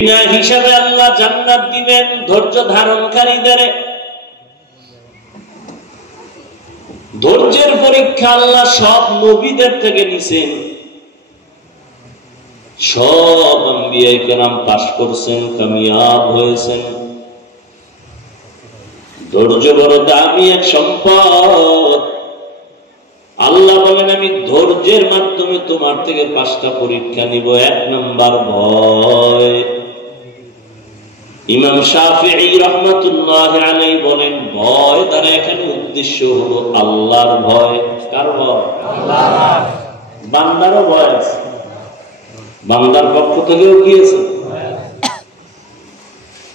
বিনা হিসাবে আল্লাহ জান্নাত দিবেন ধৈর্য ধারণকারীদের। ধৈর্যের পরীক্ষা আল্লাহ সব নবীদের থেকে নিছেন, সব আম্বিয়ায়ে কেরাম পাশ করছেন, কামিয়াব হয়েছেন। ধৈর্য বড় দামি এক সম্পদ। আল্লাহ বলেন আমি ধৈর্যের মাধ্যমে তোমার থেকে 5টা পরীক্ষা নিব। 1 নাম্বার ভয়। ইমাম শাফিঈ রাহমাতুল্লাহি আলাইহি বলেন ভয় দ্বারা এখানে উদ্দেশ্য হলো আল্লাহর ভয়। কার ভয়? আল্লাহর। বান্দারও ভয় আছে, বান্দার পক্ষ থেকেও কি আছে?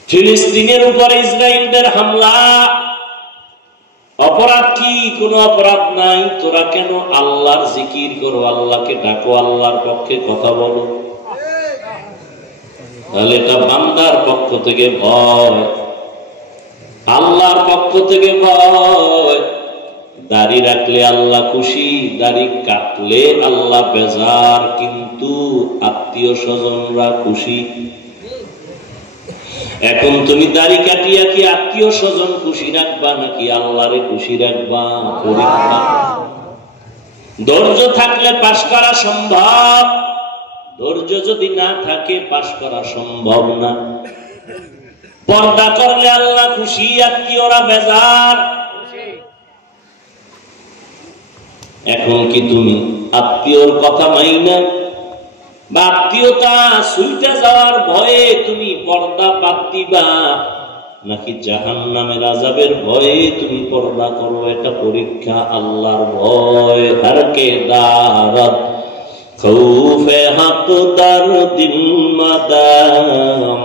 ফিলিস্তিনের উপরে ইসরায়েলদের হামলা, অপরাধ কি? কোনো অপরাধ নাই। তোরা কেন আল্লাহর জিকির করো, আল্লাহকে ডাকো, আল্লাহর পক্ষে কথা বলো। তাহলে এটা বান্দার পক্ষ থেকে ভয়, আল্লাহর পক্ষ থেকে ভয়। দাড়ি রাখলে আল্লাহ খুশি, দাড়ি কাটলে আল্লাহ বেজার, কিন্তু আত্মীয় স্বজনরা খুশি। এখন তুমি দাড়ি কাটিয়া কি আত্মীয় স্বজন খুশি রাখবা নাকি আল্লাহরে খুশি রাখবা? পরীক্ষা। ধৈর্য থাকলে পাশ করা সম্ভব, ধৈর্য যদি না থাকে পাশ করা সম্ভব না। পর্দা করলে আল্লাহ খুশি, আত্মীয়রা বেজার। এখন কি তুমি আত্মীয়র কথা মাইনা বা আত্মীয়তা সুইটা যাওয়ার ভয়ে তুমি পর্দা বাদ দিবা, নাকি জাহান্নামের আযাবের ভয়ে তুমি পর্দা করো? এটা পরীক্ষা, আল্লাহর ভয়। হরকে দারত খৌফে হক দরদিল মাদাম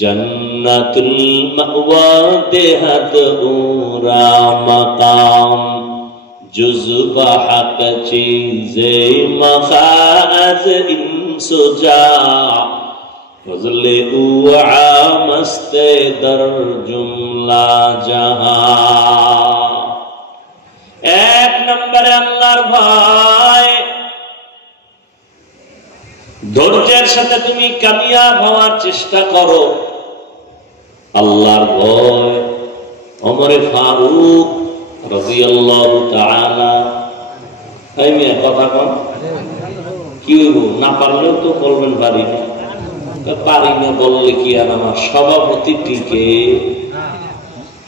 জান্নাতুল মাওয়া দেহাত উরা মাকাম जुज़्बा हक चीज़े मखाज़ इंसुजा फज़ले उआ मस्ते दर जुमला जहां। 1 নম্বরে আল্লাহর ভয়। ধৈর্যের সাথে তুমি কামিয়াব হওয়ার চেষ্টা করো। আল্লাহর ভয়। ওমর ফারুক রাদিয়াল্লাহু তাআলা, এই মেয়ে কথা কন, কি হইব? না পারলেও তো বলবেন পারি না। পারি না বললে কি আর আমার সভাপতি টিকে?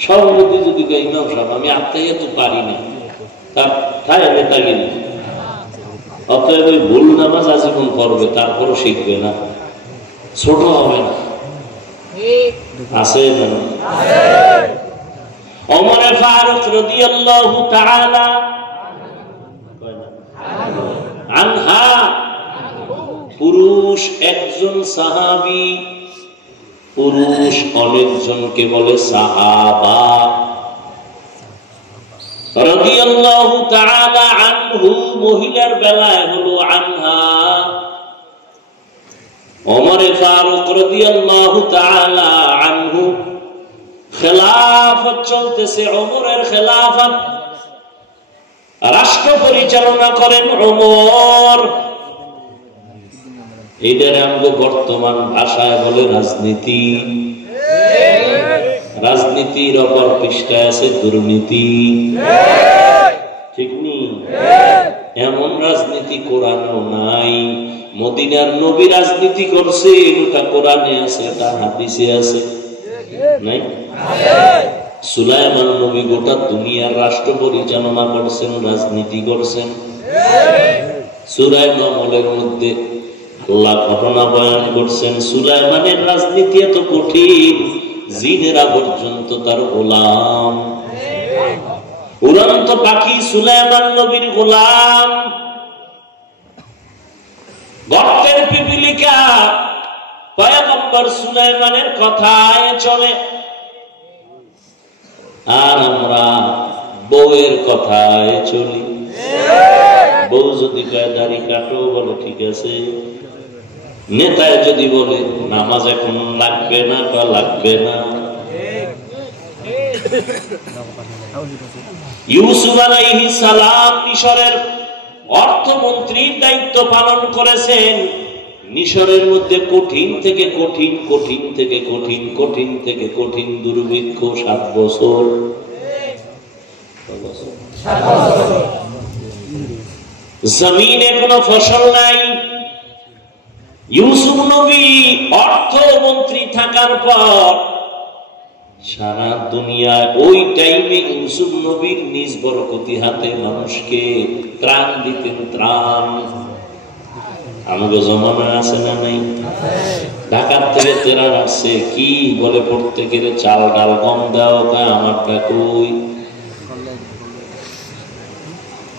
সভাপতি যদি ইমাম সাহেব আমি আত্মাইয়া তো পারি না, তার ঠায় নেতাগি না। অতএব ওই ভুল নামাজ আজীবন করবে, তারপরও শিখবে না, ছোট হবে না। আছে না? ওমর ফারুক রাদিয়াল্লাহু তাআলা আনহা, পুরুষ একজন সাহাবী, পুরুষ অনেকজনকে বলে সাহাবা। রাদিয়াল্লাহু তাআলা আনহু, মহিলার বেলায় হলো আনহা। ওমর ফারুক রাদিয়াল্লাহু তাআলা আনহু, খেলাফত চলতেছে, ওমরের খেলাফত, রাষ্ট্র পরিচালনা করেন ওমর। এইটারে আমগো বর্তমান ভাষায় বলে রাজনীতি। রাজনীতির অপর পৃষ্ঠায় আছে দুর্নীতি, ঠিক নি? এমন রাজনীতি কোরআনেও নাই। মদিনার নবী রাজনীতি করছে, এটা কোরআনে আছে, এটা হাদিসে আছে, নাই? সুলাইমান নবী গোটা দুনিয়ার রাষ্ট্র পরিচালনা করছেন, রাজনীতি করছেন। সূরা নামলের মধ্যে আল্লাহ ঘটনা বয়ান করছেন, সুলাইমানের রাজনীতি এত কঠিন, জিনেরা পর্যন্ত তার গোলাম। উড়ন্ত পাখি সুলাইমান নবীর গোলাম। গর্তের পিপিলিকা পয়গম্বর সুলাইমানের কথায় চলে, আর আমরা বউয়ের কথায় চলি। বউ যদি দাড়ি কাটো, বলে ঠিক আছে। নেতায় যদি বলে নামাজ এখন লাগবে না, বা লাগবে না। ইউসুফ আলাইহিস সালাম মিশরের অর্থমন্ত্রীর দায়িত্ব পালন করেছেন। মিশরের মধ্যে কঠিন থেকে কঠিন, কঠিন থেকে কঠিন, কঠিন থেকে কঠিন দুর্ভিক্ষ 7 বছর। জমিনে কোনো ফসল নাই। ইউসুফ নবী অর্থমন্ত্রী থাকার পর সারা দুনিয়ায় ওই টাইমে ইউসুফ নবীর নিজ বরকতি হাতে মানুষকে ত্রাণ দিতেন। ত্রাণ আমাকে জমানা আছে না নাই? ঢাকার থেকে তেরা আসছে, কি বলে প্রত্যেকের চাল ডাল গম দাও, আমারটা কই?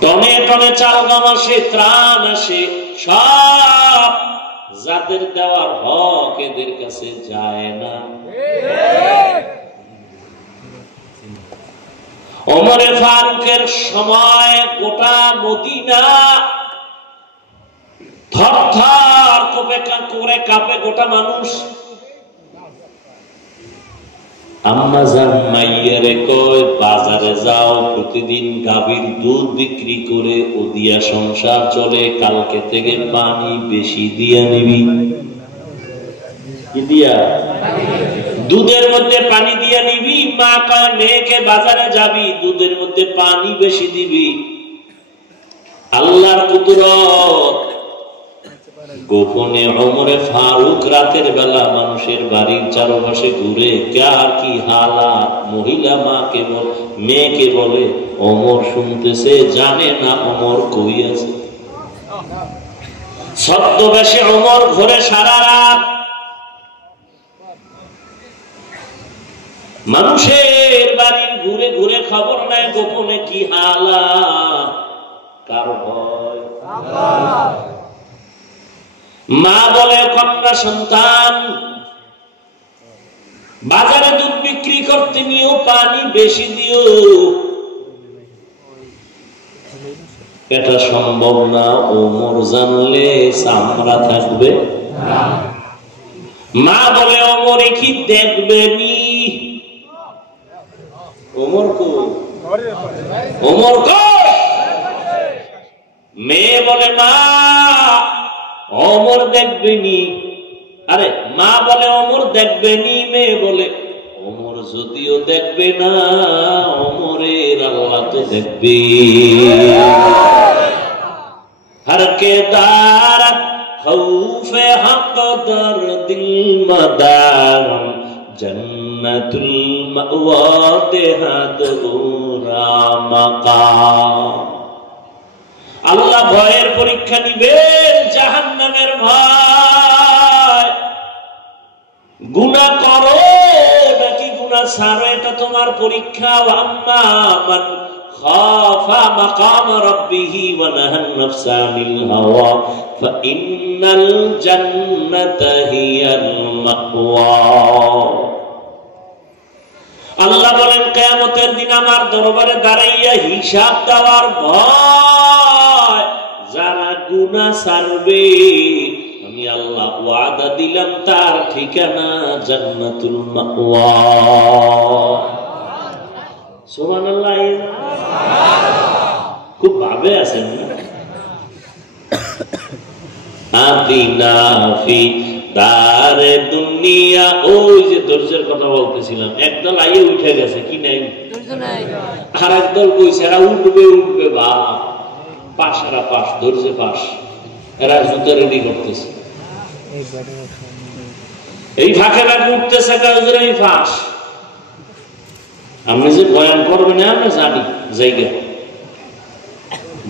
টনে টনে চাল গম আসে, ত্রাণ আসে, সব যাদের দেওয়ার হক এদের কাছে যায় না। ওমরে ফারুকের সময় গোটা মদিনা থরথর করে কাঁপে গোটা মানুষ। আম্মা জান মাইয়ারে কয়, বাজারে যাও, প্রতিদিন গাভীর দুধ বিক্রি করে ওদিয়া সংসার চলে, কালকে থেকে পানি বেশি দিয়া নিবি। কি দিয়া? দুধের মধ্যে পানি দিয়া নিবি। মা কয়, মেয়েকে বাজারে যাবি, দুধের মধ্যে পানি বেশি দিবি। আল্লাহর কুদরত। গোপনে ওমরে ফারুক রাতের বেলা মানুষের বাড়ির চারপাশে ঘুরে কার কি হালাত, মহিলা মাকে মেয়েকে বলে, ওমর শুনতেছে, জানে না ওমর কই আছে। ছদ্মবেশে ওমর ঘুরে সারা রাত, মানুষের বাড়ির ঘুরে ঘুরে খবর নেয় গোপনে কি হালাত, কার ভয়। মা বলে, কন্যা সন্তান, বাজারে দুধ বিক্রি করতে নিয়েও পানি বেশি দিও। এটা সম্ভব না, ওমর জানলে চামড়া থাকবে। মা বলে, ওমরে কি দেখবে নি? ওমর কো, ওমর কো? মেয়ে বলে, মা ওমর দেখবেনি। আরে মা বলে, ওমর দেখবেনি। মেয়ে বলে, ওমর যদিও দেখবে না, ওমরের আল্লাহ তো দেখবে। हर के दारत खौफे हक दर दिल मदार जन्नतुल मअवा देहात गोरा मकाम। আল্লাহ ভয়ের পরীক্ষা নিবেন, জাহান্নামের ভয়। গুনাহ করো নাকি গুনাহ ছাড়ো, এটা তোমার পরীক্ষা। আম্মা মান খাফা মাকাম রাব্বিহি ওয়া নাহান নাফসা আনিল হাওয়া ফাইন্নাল জান্নাতা হিয়াল মাওয়া। আল্লাহ বলেন, কিয়ামতের দিন আমার দরবারে দাঁড়াইয়া হিসাব দেওয়ার ভয় যারা গুনাহ ছাড়বে, আমি আল্লাহ ওয়াদা দিলাম তার ঠিকানা জান্নাতুল মাওয়া। সুবহানাল্লাহ। খুব ভাবে আছেন না? আতিনা ফি দারে দুনিয়া, ওই যে দরজার কথা বলতেছিলাম, একদল আইয়ে উঠে গেছে, কি নাই? আর একদল কইছে এরা উঠবে উঠবে, বা পাশ, এরা পাশ, দরজে পাশ, এরা জুতো রেডি করতেছে। এই ফাঁকে ফাঁকে উঠতেছে, এই ফাঁস। আপনি যে বয়ান করবেন আমরা জানি, জায়গা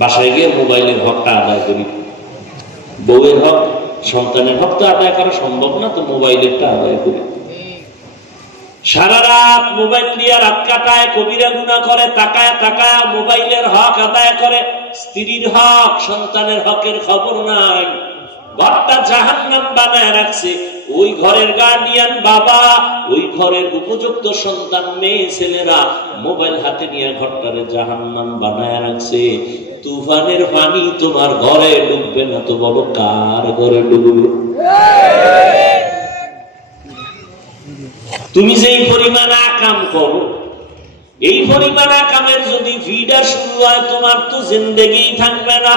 বাসায় গিয়ে মোবাইলের হকটা আদায় করি। বউয়ের হক, সন্তানের হক তো আদায় করা সম্ভব না, তো মোবাইলেরটা আদায় করি। সারা রাত মোবাইল দিয়ে রাত কাটায়, কবিরা গুনাহ করে, তাকায় তাকায় মোবাইলের হক আদায় করে। স্ত্রীর হক, সন্তানের হকের খবর নাই। ঘরটা জাহান্নাম বানায় রাখছে। ওই ঘরের গার্ডিয়ান বাবা, ওই ঘরের উপযুক্ত সন্তান মেয়ে ছেলেরা মোবাইল হাতে নিয়ে ঘরটারে জাহান্নাম বানায় রাখছে। তুফানের পানি তোমার ঘরে ডুববে না তো বলো কার ঘরে ডুববে? তুমি যে পরিমাণ আকাম করো, এই পরিমাণ আকামের যদি ভিড়া শুরু হয়, তোমার তো জিন্দেগি থাকবে না।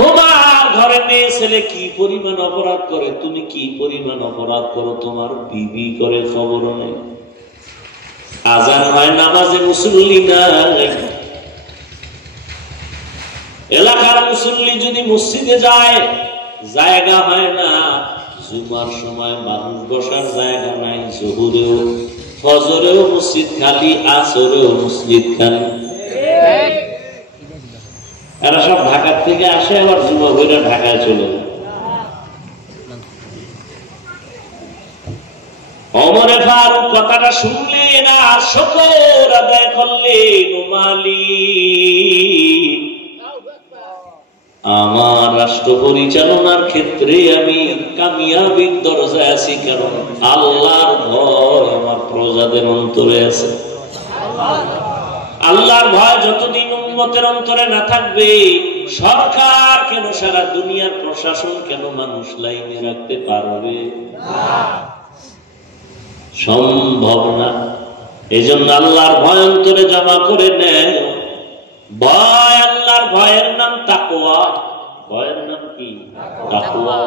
তোমার ঘরে মেয়ে ছেলে কি পরিমাণ অপরাধ করে, তুমি কি পরিমাণ অপরাধ করো তোমার বিবি করে খবর নেই। আজান হয় নামাজে মুসল্লি নাই, এলাকার মুসল্লি যদি মসজিদে যায় জায়গা হয় না, জুমার সময় মানুষ বসার জায়গা নাই, জোহরেও ফজরেও মসজিদ খালি, আসরেও মসজিদ খালি। এরা সব ঢাকার থেকে আসে, আবার জুমা বইরা ঢাকায় চলে যায়। ওমরে ফারুক কথাটা শুনলেন আর শুকর আদায় করলেন, মালিক আমার রাষ্ট্র পরিচালনার ক্ষেত্রে আমি কামিয়াবির দরজায় আছি, কারণ আল্লাহর ভয় আমার প্রজাদের অন্তরে আছে। আল্লাহর ভয় যতদিন উম্মতের অন্তরে না থাকবে, সরকার কেন, সারা দুনিয়ার প্রশাসন কেন মানুষ লাইনে রাখতে পারবে? সম্ভব না। এই জন্য আল্লাহর ভয় অন্তরে জমা করে নেয়। ভয়, আল্লাহর ভয়ের নাম তাকওয়া। ভয়ের নাম কি? তাকওয়া।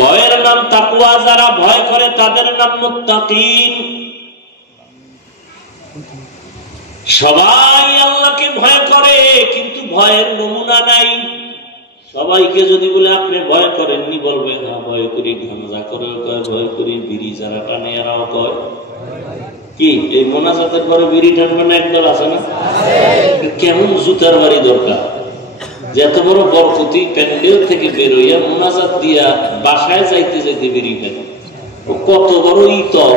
ভয়ের নাম তাকওয়া। যারা ভয় করে তাদের নাম মুত্তাকিন। সবাই আল্লাহকে ভয় করে, কিন্তু ভয়ের নমুনা নাই। সবাইকে যদি বলে আপনি ভয় করেননি, বলবে না ভয় করি, গাঁজা করে কয় ভয় করি, বিড়ি যারা টানে এরাও কয় কি। এই মোনাজাতের পরে বিড়ি টানবে না একদল আছে না? কেমন জুতার বাড়ি দরকার যে এত বড় বরকতি প্যান্ডেল থেকে বের হইয়া মোনাজাত দিয়া বাসায় যাইতে যাইতে বিড়ি টান। কত বড় ইতর,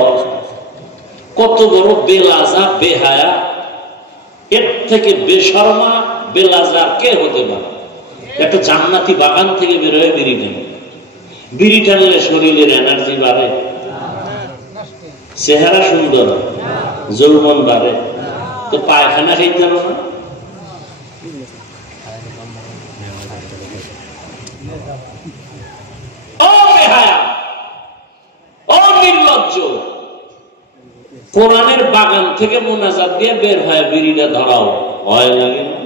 কত বড় বেলাজা, বেহায়া। এর থেকে বেশরমা বেলাজা কে হতে পারে? একটা জান্নাতি বাগান থেকে বের হয়ে বিড়ি টানে। বিড়ি টানলে শরীরের এনার্জি বাড়ে, চেহারা সুন্দর, যৌবন বাড়ে। তো পায়খানা খাইতে পারো না? ও বেহায়া, ও নির্লজ্জ, কোরআনের বাগান থেকে মোনাজাত দিয়ে বের হয় বিড়িটা ধরাও, ভয় লাগে না?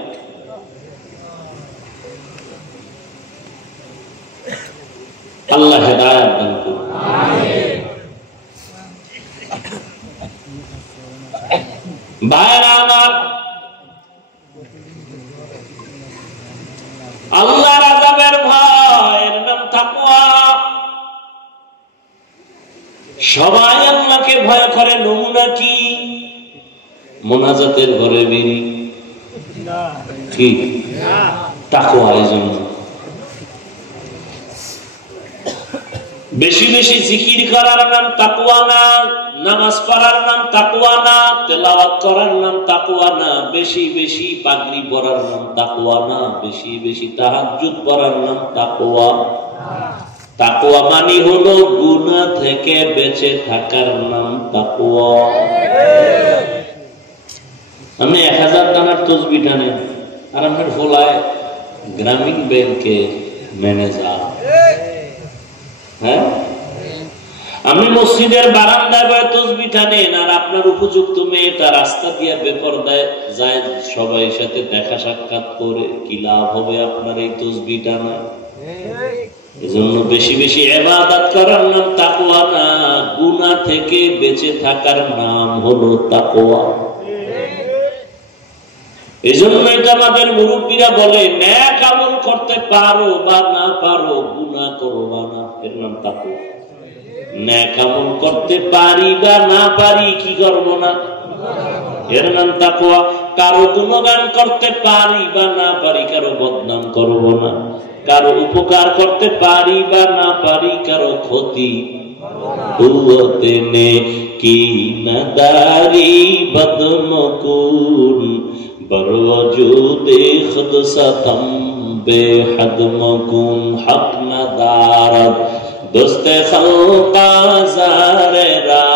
আল্লাহ হেদায়েত দান করুন। ভাইরা আমার, আল্লাহর আযাবের ভয়ের নাম তাকওয়া। সবাই আল্লাহকে ভয় করে, নমুনা কি? মোনাজাতের ঘরে বিড়ি কি? তাকওয়া। এই জন্য বেশি বেশি জিকির করার নাম তাকওয়া না, নামাজ পড়ার নাম তাকওয়া না, তেলাওয়াত করার নাম তাকওয়া না, বেশি বেশি পাগড়ি পরার নাম তাকওয়া না, বেশি বেশি তাহাজ্জুদ পড়ার নাম তাকওয়া। তাকওয়া মানে হলো গুনাহ থেকে বেঁচে থাকার নাম তাকওয়া। আপনি 1000 টাকার তসবিহ টানেন, আর আপনার ফলায় গ্রামীণ ব্যাংকে ম্যানেজার। হ্যাঁ, আপনি মসজিদের বারান্দায় বসে তসবিহ টানেন, আর আপনার উপযুক্ত মেয়েটা রাস্তা দিয়ে বেপরদায় যায়, সবাই সাথে দেখা সাক্ষাৎ করে, কি লাভ হবে আপনার এই তসবিহ টানা? এজন্য বেশি বেশি ইবাদত করার নাম তাকওয়া না, গুনাহ থেকে বেঁচে থাকার নাম হলো তাকওয়া। এজন্যই তো আমাদের মুরব্বীরা বলে, নেক আমল করতে পারো বা না পারো, গুনাহ করবা না, এর নাম তাকওয়া। নেক আমল করতে পারি বা না পারি, কি করব না, এর নাম তাকওয়া। কারো গুণগান করতে পারি বা না পারি, কারো বদনাম করব না। কারো উপকার করতে পারি বা না পারি, কারো ক্ষতি হুয়াতে নে কি নাদারি বদমকুন বরওজুদে খুদ সতম বেহদ মকুন হক নাদারত দোস্তে খলকা জারেরা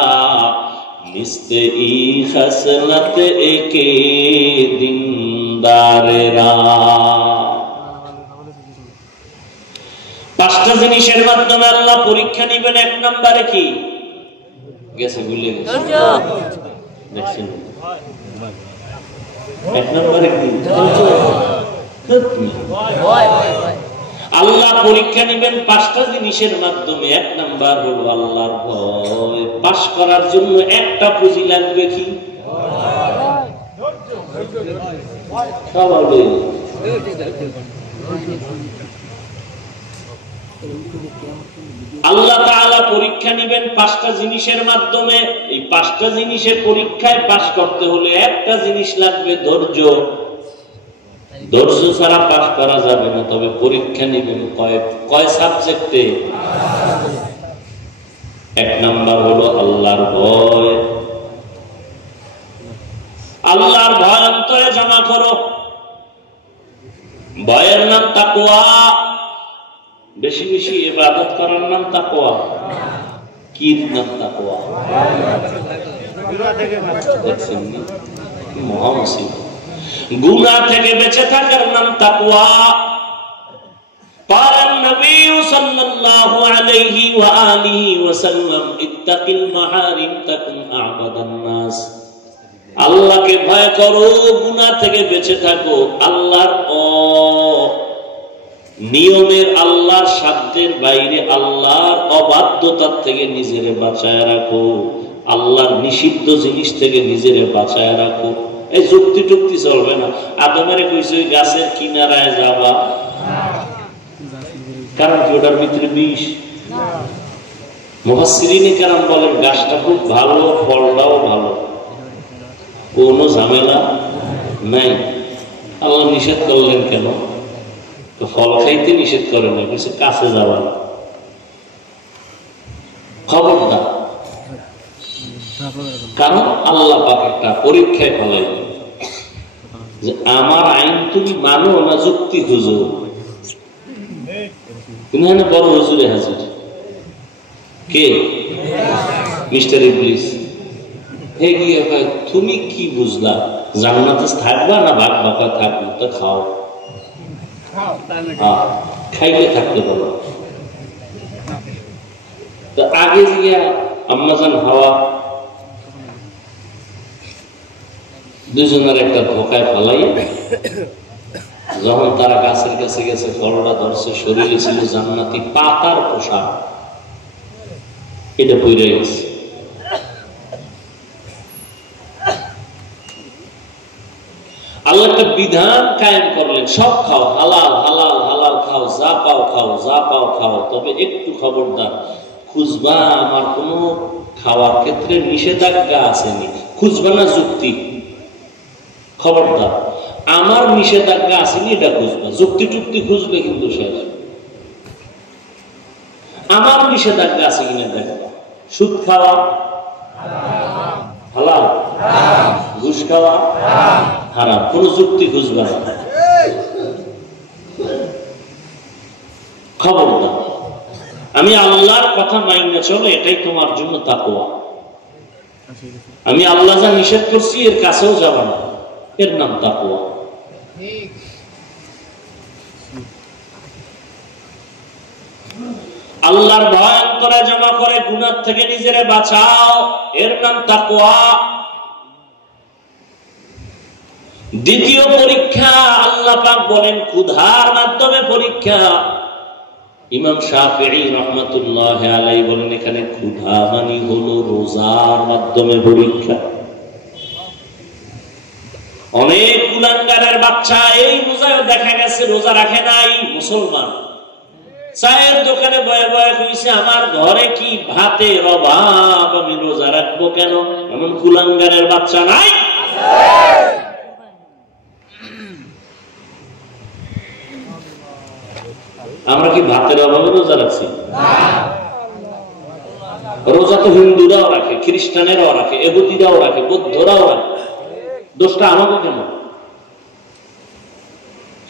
নিস্তে ই খসলত একে দিনদারেরা। 5টা জিনিসের মাধ্যমে আল্লাহ পরীক্ষা নিবেন। 1 নম্বরে কি গেছে, ভুলে গেছে, দেখছেন? 1 নম্বরে কি? আল্লাহ পরীক্ষা নেবেন 5টা জিনিসের মাধ্যমে। 1 নাম্বার হলো আল্লাহর ভয়। পাশ করার জন্য একটা পুঁজি লাগবে কি? আল্লাহ তাআলা পরীক্ষা নেবেন 5টা জিনিসের মাধ্যমে। এই 5টা জিনিসের পরীক্ষায় পাশ করতে হলে একটা জিনিস লাগবে, ধৈর্য। ধৈর্য ছাড়া পাশ করা যাবে না। তবে পরীক্ষা নেবেন কয় সাবজেক্টে? 1 নাম্বার হলো আল্লাহর ভয়। আল্লাহর ভয় অন্তরে জমা করো। ভয়ের নাম তাকওয়া। বেশি বেশি ইবাদত করার নাম তাকওয়া। কি নাম তাকওয়া? গুনাহ থেকে বেঁচে থাকার নাম তাকওয়া। قال النبي صلى الله عليه وآله وسلم اتق المحارم تكن أعبد الناس। আল্লাহকে ভয় করো, গুনাহ থেকে বেঁচে থাকো। আল্লাহর নিয়মের, আল্লাহর সাধ্যের বাইরে, আল্লাহর অবাধ্যতার থেকে নিজেরে বাঁচায় রাখো। আল্লাহর নিষিদ্ধ জিনিস থেকে নিজেরে বাঁচায় রাখো। এই যুক্তি টুক্তি চলবে না। আদমের কইছে গাছের কিনারায় যাবা, কারণ কি ওটার ভিতরে বিষ? মুফাসসিরিনে কেরাম বলেন গাছটা খুব ভালো, ফলটাও ভালো, কোনো ঝামেলা নাই। আল্লাহ নিষেধ করলেন কেন? তো ফল খাইতে নিষেধ করে না, কিছু কাছে যাবা না। খবরদার, কারণ আল্লাহ পাক একটা পরীক্ষায় ফেলাই যে আমার আইন তুমি মানো না যুক্তি খুঁজো। তুমি বড় হুজুরে হাজির। কে? মিস্টার ইবলিস। তুমি কি বুঝলা? জান্নাতে থাকবা না ভাগ বাঁকা থাকবো? তো খাও, খাইলে থাকতে বলো। তো আগে গিয়া আম্মাজান হাওয়া দুজনের একটা ধোকায় ফেলাই, যখন তারা গাছের কাছে গেছে, ফলটা ধরছে, শরীরে ছিল জান্নাতি পাতার পোশাক, এটা পইরে গেছে। আল্লাহ একটা বিধান কায়েম করলেন, সব খাও, হালাল হালাল হালাল খাও, যা পাও খাও, যা পাও খাও। তবে একটু খবরদার, খুঁজবা আমার কোন খাওয়ার ক্ষেত্রে নিষেধাজ্ঞা আসেনি, খুঁজবা না যুক্তি। খবরদার, আমার নিষেধাজ্ঞা আসেনি এটা খুঁজবা। যুক্তি টুক্তি খুঁজবে কিন্তু শেষ। আমার নিষেধাজ্ঞা আছে কিনা দেখবা। সুদ খাওয়া হালাল, ঘুষ খাওয়া হারাম, কোন যুক্তি খুঁজবা না। খবরদার, আমি আল্লাহর কথা মাইনে চলো, এটাই তোমার জন্য তাকওয়া। আমি আল্লাহ যা নিষেধ করছি এর কাছেও যাবা না, এর নাম তাকওয়া। আল্লাহর ভয় অন্তরে জমা করে গুনাহ থেকে নিজেরে বাঁচাও, এর নাম তাকওয়া। দ্বিতীয় পরীক্ষা আল্লাহ পাক বলেন ক্ষুধার মাধ্যমে পরীক্ষা। ইমাম শাফিঈ রাহমাতুল্লাহি আলাইহি বলেন এখানে ক্ষুধা মানে হলো রোজার মাধ্যমে পরীক্ষা। অনেক কুলাঙ্গারের বাচ্চা এই রোজায় দেখা গেছে রোজা রাখে নাই, মুসলমান, চায়ের দোকানে বয়ে বয়ে কইছে আমার ঘরে কি ভাতের অভাব, আমি রোজা রাখবো কেন? এমন কুলাঙ্গারের বাচ্চা নাই? আমরা কি ভাতের অভাবে রোজা রাখছি? রোজা তো হিন্দুরাও রাখে, খ্রিস্টানেরাও রাখে, ইহুদিরাও রাখে, বৌদ্ধরাও রাখে। দোষটা আমাকে কেন?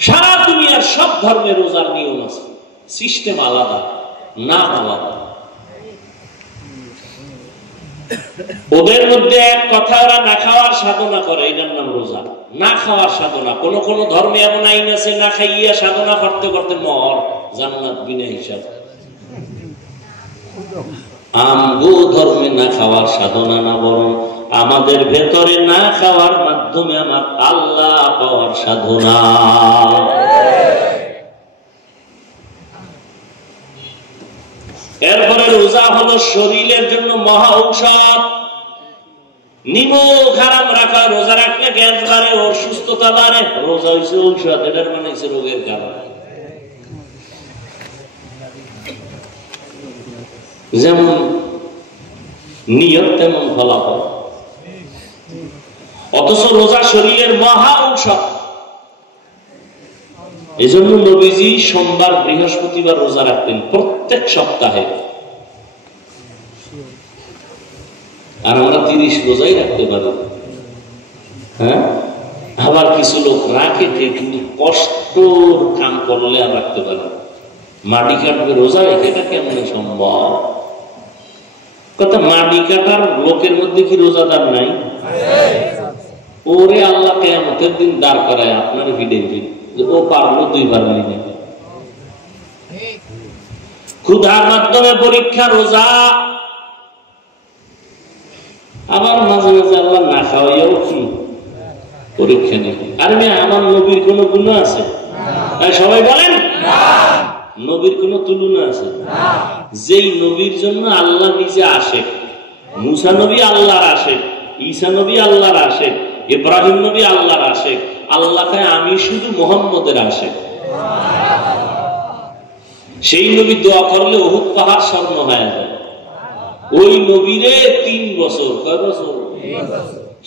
সারা দুনিয়ার সব ধর্মের রোজার নিয়ম আছে, সিস্টেম আলাদা, নাম আলাদা। ওদের মধ্যে এক কথা, ওরা না খাওয়ার সাধনা করে, এটার নাম রোজা। না খাওয়ার সাধনা। কোন কোন ধর্মে এমন আইন আছে না খাইয়া সাধনা করতে করতে মর, জান্নাত বিনা হিসাব। আমগো ধর্মে না খাওয়ার সাধনা না, বরং আমাদের ভেতরে না খাওয়ার মাধ্যমে আমার আল্লাহ পাওয়ার সাধনা। এরপরে রোজা হলো শরীরের জন্য মহা ঔষধ। নিমক হারাম রাখা, রোজা রাখলে গ্যাস বাড়ে, অসুস্থতা বাড়ে। রোজা হইছে ঔষধ, এটার মানে হচ্ছে রোগের কারণ। যেমন নিয়ত তেমন ফলাফল। অথচ রোজা শরীরের মহা ঔষধ। এই জন্য নবীজি সোমবার বৃহস্পতিবার রোজা রাখতেন প্রত্যেক সপ্তাহে। আর আমরা 30 রোজাই রাখতে পারি। হ্যাঁ, আবার কিছু লোক রাখে কিন্তু কষ্ট কাম করলে আর রাখতে পারে। মাটি কাটবে রোজা রেখে, এটা কেমন সম্ভব? কথা, মাটি কাটার লোকের মধ্যে কি রোজাদার নাই? ওরে আল্লাহ কিয়ামতের দিন দাঁড় করায় আপনার ভিড়ে যে ও পারলো, 2 পারলি না। ক্ষুধার মাধ্যমে পরীক্ষা রোজা। আবার মাঝে মাঝে আল্লাহ না খাওয়াইয়াও কি পরীক্ষা নেই। আর আমার নবীর কোন গুণ আছে? সবাই বলেন নবীর কোন তুলনা আছে? যেই নবীর জন্য আল্লাহ নিজে আসে। মুসা নবী আল্লাহর আসে, ঈসা নবী আল্লাহর আসে, ইব্রাহিম নবী আল্লাহর আসে। আল্লাহ কয় আমি শুধু মুহাম্মদের আসে। সেই নবী দোয়া করলে উহুদ পাহাড় স্বর্ণ হয়ে যায়। ওই নবীরে 3 বছর, কয় বছর?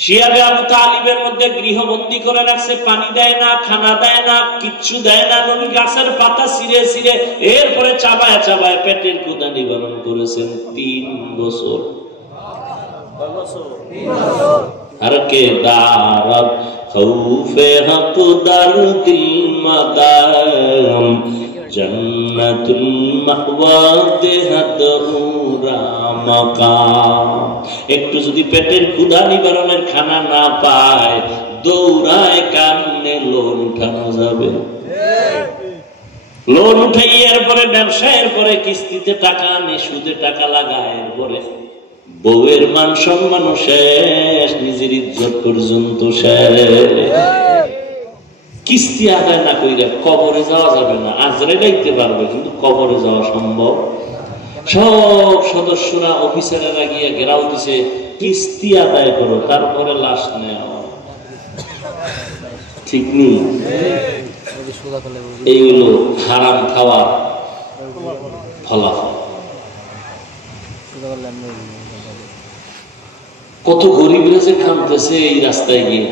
শিয়াবে আবু তালিবের মধ্যে গৃহবন্দী করে রাখছে। পানি দেয় না, খানা দেয় না, কিচ্ছু দেয় না। নবী গাছের পাতা ছিঁড়ে ছিঁড়ে এরপরে চাবায় চাবায় পেটের ক্ষুধা নিবারণ করেছেন 3 বছর। हर के दारब खौफे हक दर दिल मदाम जन्नतुल महवा देहत उरा मकाम। একটু যদি পেটের ক্ষুধা নিবারণের খানা না পায়, দৌড়ায় কামনে লোন উঠানো যাবে। লোন উঠাই এরপরে ব্যবসায়ের পরে কিস্তিতে টাকা আনে, সুদে টাকা লাগায়, এরপরে বউয়ের মান সম্মান শেষ, নিজের ইজ্জত পর্যন্ত শেষ। কিস্তি আদায় না কইরা কবরে যাওয়া যাবে না। আজরে যাইতে পারবে কিন্তু কবরে যাওয়া সম্ভব। সব সদস্যরা অফিসারেরা গিয়ে ঘেরাও দিছে, কিস্তি আদায় করো, তারপরে লাশ নেওয়া। ঠিক নেই? এইগুলো হারাম খাওয়ার ফলাফল। কত গরিবরা যে কাঁদতেছে এই রাস্তায় গিয়ে।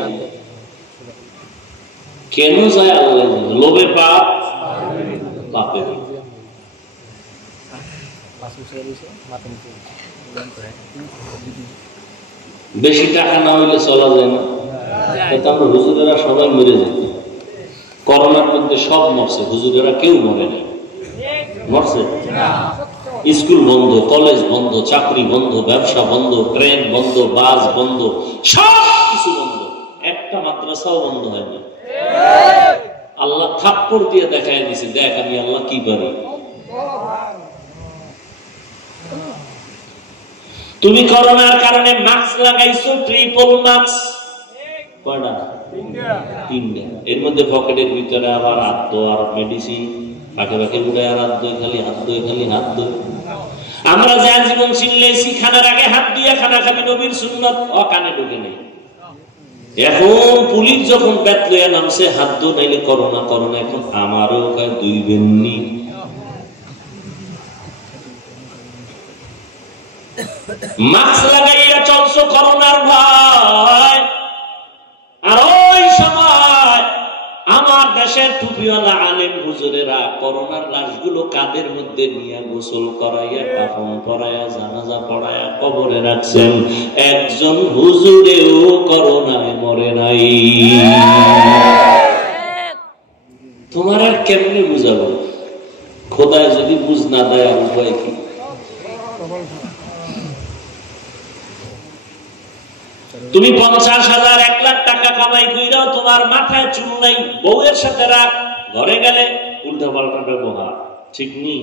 কেন যায় আল্লাহ? লোভে পাপ, পাপে। বেশি টাকা না হইলে চলা যায় না। আমরা হুজুরেরা সবাই মরে যেত। করোনার মধ্যে সব মরছে, হুজুরেরা কেউ মরে নাই। মরছে? স্কুল বন্ধ, কলেজ বন্ধ, চাকরি বন্ধ, ব্যবসা বন্ধ, ট্রেন বন্ধ, বাস বন্ধ, সব কিছু বন্ধ, একটা মাদ্রাসাও বন্ধ হয়নি। আল্লাহ থাপ্পড় দিয়ে দেখাই দিছে, দেখ আমি আল্লাহ কি পারি। তুমি করোনার কারণে মাস্ক লাগাইছো, ট্রিপল মাস্ক। কয়টা? 3টা। এর মধ্যে পকেটের ভিতরে আবার হাত ধোয়ার মেডিসিন, ফাঁকে ফাঁকে উড়ে আর হাত ধোয়, খালি হাত ধোয়, খালি হাত ধোয়। আমরা যা জীবন চিনলেছি, খানার আগে হাত দিয়ে খানা খাবি, নবীর সুন্নত অকানে ঢুকে নেই। এখন পুলিশ যখন ব্যাত লইয়া নামছে, হাত ধো নাইলে করোনা করোনা। এখন আমারও 2 বেননি। মাস্ক লাগাইয়া চলছো করোনার ভয়। আর ওই সময় আমার দেশের টুপিওয়ালা আলেম হুজুরেরা করোনার লাশগুলো কাদের মধ্যে নিয়ে গোসল করাইয়া, কাফন পরাইয়া, জানাজা পড়াইয়া কবরে রাখছেন। একজন হুজুরেও করোনায় মরে নাই। তোমার আর কেমনে বুঝাবো? খোদায় যদি বুঝ না দেয়, আর উপায় কি? তুমি 50,000 1 লাখ টাকা কামাই কইরাও তোমার মাথায় চুল নাই, বউয়ের সাথে রাগ, ঘরে গেলে উল্টা পাল্টা ব্যবহার। ঠিক নেই?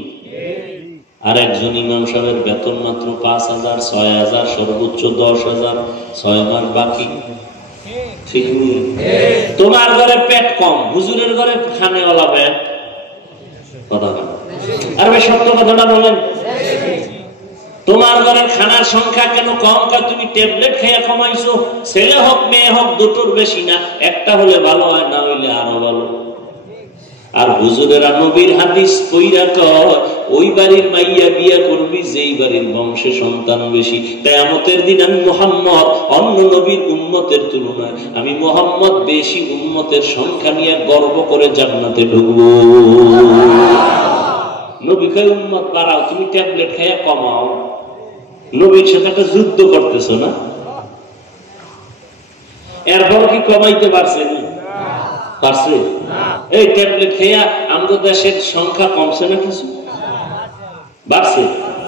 আর একজন ইমাম সাহেবের বেতন মাত্র 5,000, 6,000, সর্বোচ্চ 10,000, 6 মাস বাকি। ঠিক নেই? তোমার ঘরে পেট কম, হুজুরের ঘরে খানেওয়ালা পেট। কথা বলেন, আর ভাই সত্য কথাটা বলেন। তোমার ঘরের খানার সংখ্যা কেন কম? তুমি ট্যাবলেট খেয়ে কমাইছো। ছেলে হোক মেয়ে হোক দুটোর বেশি না, একটা হলে ভালো হয়, না হইলে আরো ভালো। আর হুজুরেরা নবীর হাদিস কইরা কয়, ওই বাড়ির মাইয়া বিয়া করবি যেই বাড়ির বংশে সন্তান বেশি। কিয়ামতের দিন আমি মুহাম্মদ অন্য নবীর উম্মতের তুলনায় আমি মুহাম্মদ বেশি উম্মতের সংখ্যা নিয়ে গর্ব করে জান্নাতে ঢুকবো। নবী কয় উম্মত বাড়াও, তুমি ট্যাবলেট খাইয়া কমাও। নবীর সাথে একটা যুদ্ধ করতেছো না? এরপর কি কমাইতে পারছে? পারছে? এই ট্যাবলেট খেয়া আমাদের দেশের সংখ্যা কমছে না, কিছু বাড়ছে।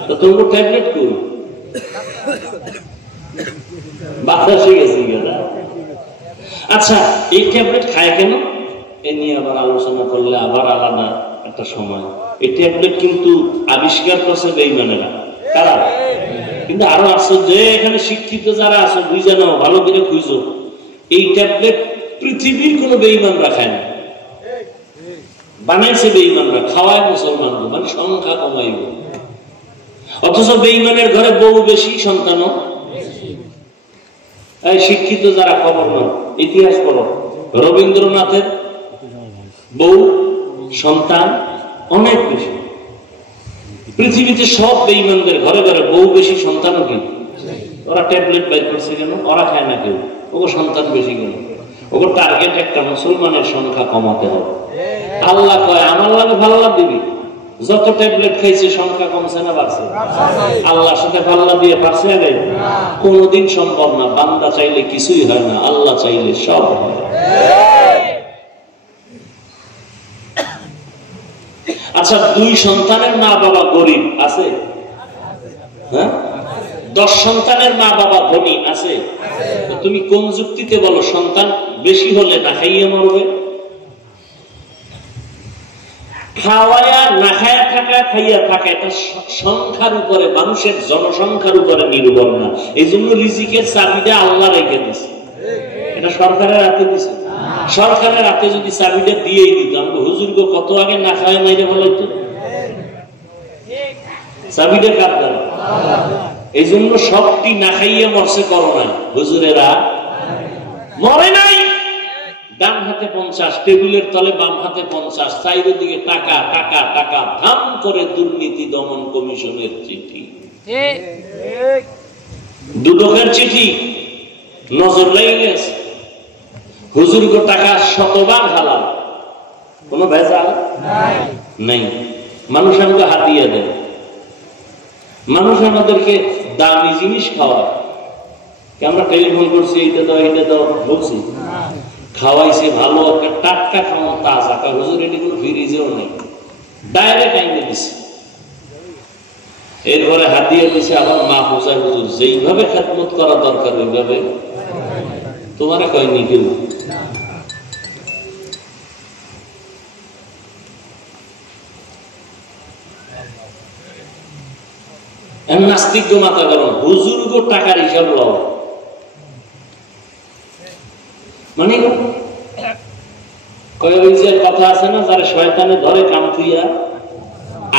তো তোমরা ট্যাবলেট করো, বাতাসে গেছে। আচ্ছা, এই ট্যাবলেট খায় কেন? এ নিয়ে আবার আলোচনা করলে আবার আলাদা একটা সময়। এই ট্যাবলেট কিন্তু আবিষ্কার করছে বেঈমানেরা। কারা? কিন্তু আরো আশ্চর্য, এখানে শিক্ষিত যারা আছে বুঝে নাও, ভালো করে খুঁজো। এই ট্যাবলেট পৃথিবীর কোন বেঈমানরা খায় না, বানাইছে বেঈমানরা, খাওয়ায় মুসলমান, মানে সংখ্যা কমাইব। অথচ বেঈমানের ঘরে বউ বেশি, সন্তানও। এই শিক্ষিত যারা খবর নাও, ইতিহাস পড়ো, রবীন্দ্রনাথের বউ সন্তান অনেক বেশি। পৃথিবীতে সব বেঈমানদের ঘরে ঘরে বউ বেশি, সন্তানও কি? ওরা ট্যাবলেট বাইর করছে কেন? ওরা খায় না কেউ, ওগো সন্তান বেশি কেন? ওগো টার্গেট একটা, মুসলমানের সংখ্যা কমাতে হবে। আল্লাহ কয় আমার লাগে ভাল্লা দিবি। যত ট্যাবলেট খাইছে সংখ্যা কমছে না বাড়ছে? আল্লাহর সাথে ভাল্লা দিয়ে পারছে? কোনদিন সম্ভব না। বান্দা চাইলে কিছুই হয় না, আল্লাহ চাইলে সব হয়। আচ্ছা, 2 সন্তানের মা বাবা গরিব আছে? হ্যাঁ? 10 সন্তানের মা বাবা ধনী আছে? তুমি কোন যুক্তিতে বলো সন্তান বেশি হলে না খাইয়ে মরবে? খাওয়ায়া না খায়া থাকা, খাইয়া থাকা, এটা সংখ্যার উপরে, মানুষের জনসংখ্যার উপরে নির্ভর না। এই জন্য রিজিকের চাবিটা আল্লাহ রেখে দিছে। এটা সরকারের হাতে দিছে। সরকারের হাতে যদি চাবিটা দিয়েই দিত, আমরা হুজুরকে কত আগে না খাওয়াই মাইরে বলাইতো। চাবিটা কার দ্বারা? এই জন্য সবটি না খাইয়ে মরছে করোনায়, হুজুরেরা মরে নাই। ডান হাতে 50, টেবিলের তলে বাম হাতে 50, চারিদিকে টাকা টাকা টাকা, ধাম করে দুর্নীতি দমন কমিশনের চিঠি, দুদকের চিঠি, নজর লেগে গেছে। হুজুরকে টাকা শতবার হালাল, কোন ভেজাল নাই। মানুষ আমাকে হাতিয়ে দেয়, মানুষ আমাদেরকে দামি জিনিস খাওয়ায়। আমরা টেলিফোন করছি, এইটা দাও এইটা দাও বলছি, খাওয়াইছে ভালো একটা টাটকা খাওয়া, তাজা। হুজুর এটি কোনো ফ্রিজেও নেই, ডাইরেক্ট আইনে দিছে। এরপরে হাতিয়ে দিছে আবার মা হোসাই হুজুর, যেইভাবে খেদমত করা দরকার ওইভাবে তোমারে কয়নি কেউ। নাস্তিক মাথা গরম, হুজুর গো টাকার হিসাব লও। মানে কথা আছে না, যারা শয়তানে ধরে কাম থুইয়া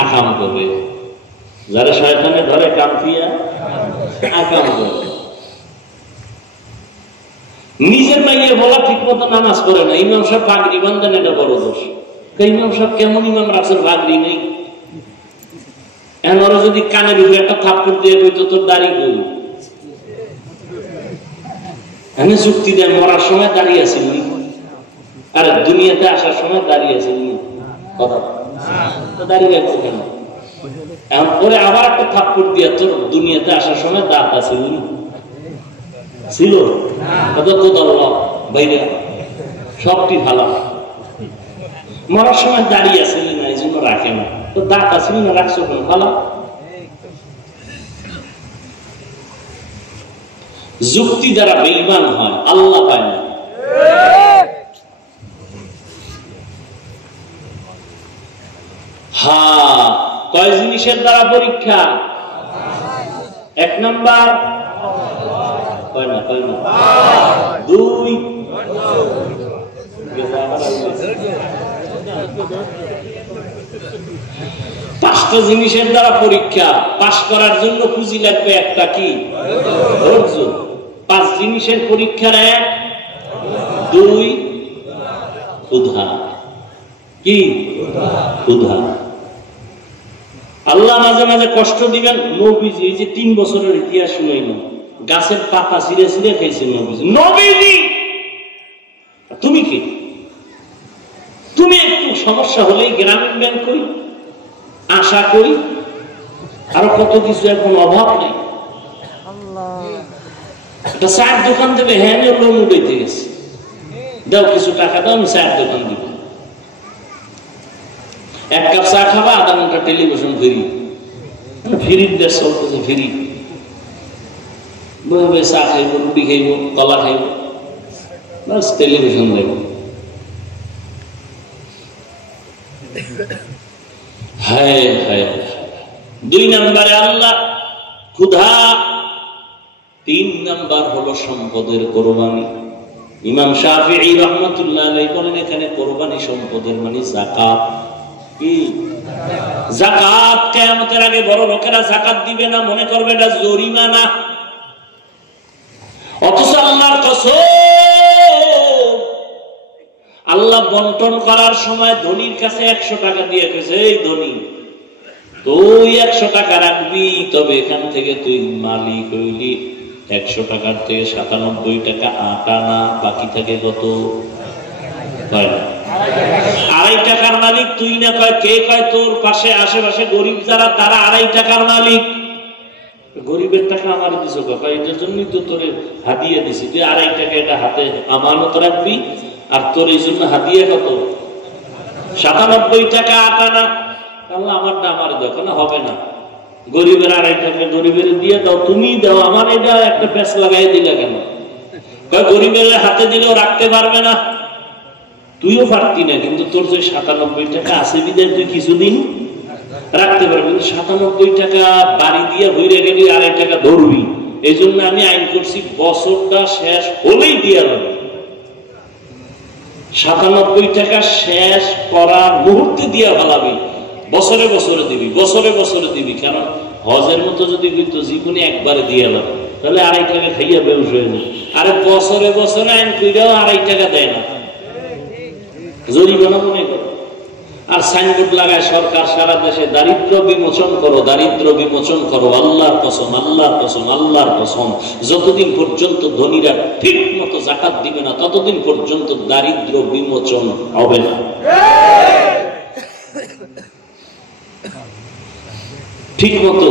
আকাম করবে, যারা শয়তানে ধরে কাম থুইয়া আকাম করবে। নিজের মাইয়ে বলা ঠিক মতো নামাজ পড়ে না, ইমাম সাহেব পাগড়ি বান্ধেন, এটা বড় দোষ। ইমাম সাহেব কেমন ইমাম রাখছেন, পাগড়ি নেই। এখন যদি কানের উপরে একটা থাপ্পড় দিয়ে কইতো তোর দাড়ি কই, আমি যুক্তি দেয় মরার সময় দাঁড়িয়ে আছেন, আর দুনিয়াতে আসার সময় দাঁড়িয়ে আছেন, কথা দাঁড়িয়ে আছে কেন? এখন পরে আবার একটা থাপ্পড় দিয়ে তোর দুনিয়াতে আসার সময় দাঁত আছে ছিল, বাইরে সবটি ভালো। মরার সময় দাঁড়িয়ে আসেন না, এই জন্য রাখে না। তো দাঁত আসেন না, রাখছো কেন? ভালো যুক্তি দ্বারা বেঈমান হয়, আল্লাহ পায় না। কয় জিনিসের দ্বারা পরীক্ষা? এক নাম্বার কয় না 2 5টা জিনিসের দ্বারা পরীক্ষা। পাস করার জন্য পুঁজি লাগবে একটা, কি? ধৈর্য। 5 জিনিসের পরীক্ষার 1 2 ক্ষুধা। কি? ক্ষুধা। আল্লাহ মাঝে মাঝে কষ্ট দিবেন। নবীজি এই যে 3 বছরের ইতিহাস শুনাইল, গাছের পাতা ছিঁড়ে ছিঁড়ে খাইছে নবীজি। তুমি কি? তুমি একটু সমস্যা হলেই গ্রামীণ ব্যাংক কই, আশা কই, আরো কত কিছু, এখন অভাব নেই। একটা চায়ের দোকান দেবে, হ্যাঁ লোন উঠাইতে গেছে, দাও কিছু টাকা দাও, আমি চায়ের দোকান দিব। 1 কাপ চা খাবা, আধা ঘন্টা টেলিভিশন ফ্রি। ফ্রির দেশ চলতেছে, ফ্রি। বই চা খাইব, রুটি খাইব, কলা খাইব, বাস টেলিভিশন দেখব। হায় হায়। 2 নম্বরে আল্লাহ ক্ষুধা। 3 নাম্বার হলো সম্পদের কোরবানি। ইমাম শাফিঈ রাহমাতুল্লাহ আলাইহি বলেন, এখানে কোরবানি সম্পদের মানে যাকাত। কি? যাকাত। কিয়ামতের আগে বড় লোকেরা যাকাত দিবে না, মনে করবে এটা জরিমানা। অথচ আল্লাহর কসম, আল্লাহ বন্টন করার সময় ধনীর কাছে 100 টাকা দিয়ে গেছে, এই ধনী তুই 100 টাকা রাখবি, তবে এখান থেকে তুই মালিক হইলি 100 টাকার থেকে 97 টাকা 8 আনা, বাকি থাকে কত? 2.5 টাকার মালিক তুই না। কয় কে? কয় তোর পাশে আশেপাশে গরিব যারা, তারা 2.5 টাকার মালিক। গরিবের টাকা আমার দিছো, কয় এটার জন্যই তো তোরে হাদিয়া দিছি, তুই 2.5 টাকা এটা হাতে আমানত রাখবি, আর তোর এই জন্য হাদিয়া কত? 97 টাকা 8 আনা। আল্লাহ আমারটা আমার দাও। কেন হবে না? গরিবের 2.5 টাকা গরিবের দিয়ে দাও, তুমি দাও, আমার এটা একটা প্যাচ লাগাই দিলে কেন? গরিবের হাতে দিলেও রাখতে পারবে না, তুইও পারতি না, কিন্তু তোর যে 97 টাকা আছে বিদায় তুই কিছুদিন রাখতে পারবি। 97 টাকা বাড়ি দিয়ে হইরে গেলি 2.5 টাকা ধরবি। এই জন্য আমি আইন করছি, বছরটা শেষ হলেই দিয়ে হবে। 97 টাকা শেষ করার মুহূর্তে দিয়ে ফেলাবি, বছরে বছরে দিবি, বছরে বছরে দিবি। কারণ হজের মতো যদি কিন্তু জীবনে একবারে দিয়ে এলাম, তাহলে 2.5 টাকা খাইয়া বেউস হয়ে যায়। আরে বছরে বছরে আইন কইরাও 2.5 টাকা দেয় না, জরিমানা মনে করো। আর সাইনবোর্ড লাগায় সরকার সারা দেশে, দারিদ্র বিমোচন করো, দারিদ্র বিমোচন করো। আল্লাহর কসম, আল্লাহর কসম, আল্লাহর কসম, যতদিন পর্যন্ত ধনীরা ঠিক মতো যাকাত দিবে না, ততদিন পর্যন্ত দারিদ্র বিমোচন হবে না। ঠিক মতো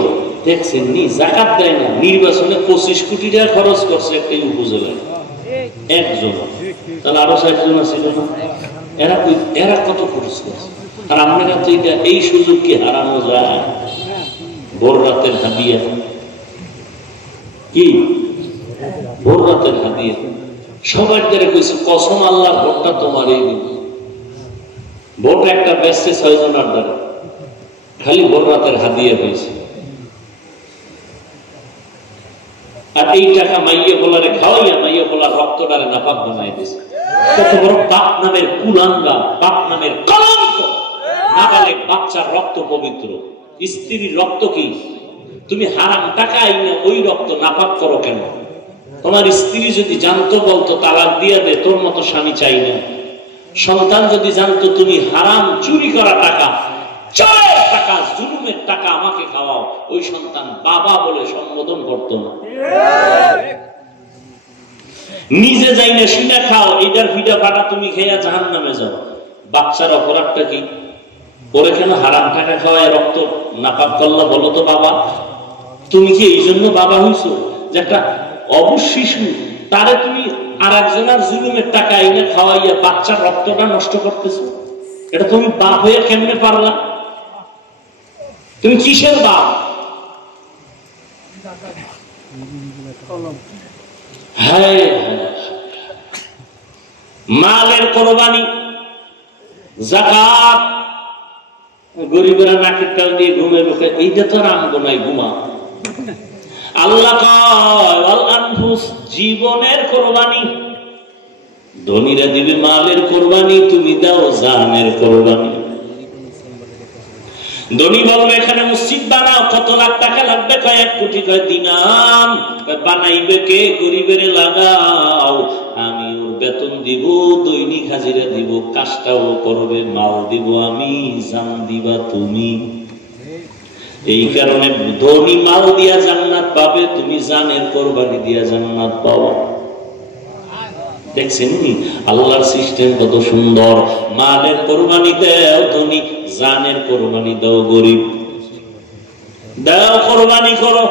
দেখছেন নি, যাকাত দেয় না। নির্বাচনে 25 কোটি টাকা খরচ করছে একটা উপজেলায় একজন, তাহলে আরো 60 জন ছিল না? এরা কত খরচ করছে? আর আপনারা তো এই সুযোগ কি হারানো যায়? ভোর রাতের হাদিয়া। কি? ভোর রাতের হাদিয়া। সবার দ্বারা কইছে, কসম আল্লাহ, ভোটটা তোমারই দিব। ভোট একটা ব্যস্ত 6 জনের দ্বারা, খালি ভোর রাতের হাদিয়া হয়েছে। আর এই টাকা মাইয়া বলারে খাওয়াইয়া মাইয়া বলার রক্তটারে নাপাক বানাই দিছে। কত বড় বাপ নামের কুলাঙ্গা, বাপ নামের কলঙ্ক। নাবালেগ বাচ্চার রক্ত পবিত্র, স্ত্রীর রক্ত কি? তুমি হারাম টাকা আইনা ওই রক্ত নাপাক করো কেন? তোমার স্ত্রী যদি জানতো, বলতো তালাক দিয়ে দে, তোর মতো স্বামী চাই না। সন্তান যদি জানতো তুমি হারাম চুরি করা টাকা, 4 টাকা জুলুমের টাকা আমাকে খাওয়াও, ওই সন্তান বাবা বলে সম্বোধন করতো না। নিজে যাই না শুনে খাও, এটার ভিডা ফাটা তুমি খেয়া জাহান্নামে যাও। বাচ্চার অপরাধটা কি? ওরে কেন হারাম টাকা খাওয়ায় রক্ত নাপাক করলা বলো তো বাবা? তুমি কি এই জন্য বাবা হইছো যে একটা অবশিশু তারে তুমি আর একজনের জুলুমের টাকা এনে খাওয়াইয়া বাচ্চার রক্তটা নষ্ট করতেছো? এটা তুমি বাপ হয়ে কেমনে পারলা? তুমি কিসের বাপ? হ্যাঁ, মালের কোরবানি, যাকাত। গরিবেরা নাকের তাল দিয়ে ঘুমাইবে, এইটা তো আর আমগো নাই, ঘুমা। আল্লাহ কয় জীবনের কোরবানি, ধনীরা দিবে মালের কোরবানি, তুমি দাও জানের কোরবানি। ধনী বলবে এখানে মসজিদ বানাও, কত লাখ টাকা লাগবে? কয় 1 কোটি। কয় দিনাম। বানাইবে কে? গরিবের লাগাও, আমি ওর বেতন দিব, দৈনিক হাজিরা দিব, কাজটাও করবে, মাল দিব আমি, জান দিবা তুমি। এই কারণে ধনী মাল দিয়া জান্নাত পাবে, তুমি জানের কোরবানি দিয়া জান্নাত পাও। দেখছেন আল্লাহর সিস্টেম কত সুন্দর। মালের কোরবানি দাও ধনী, জানের কোরবানি দাও গরিব। দাও, কোরবানি করো।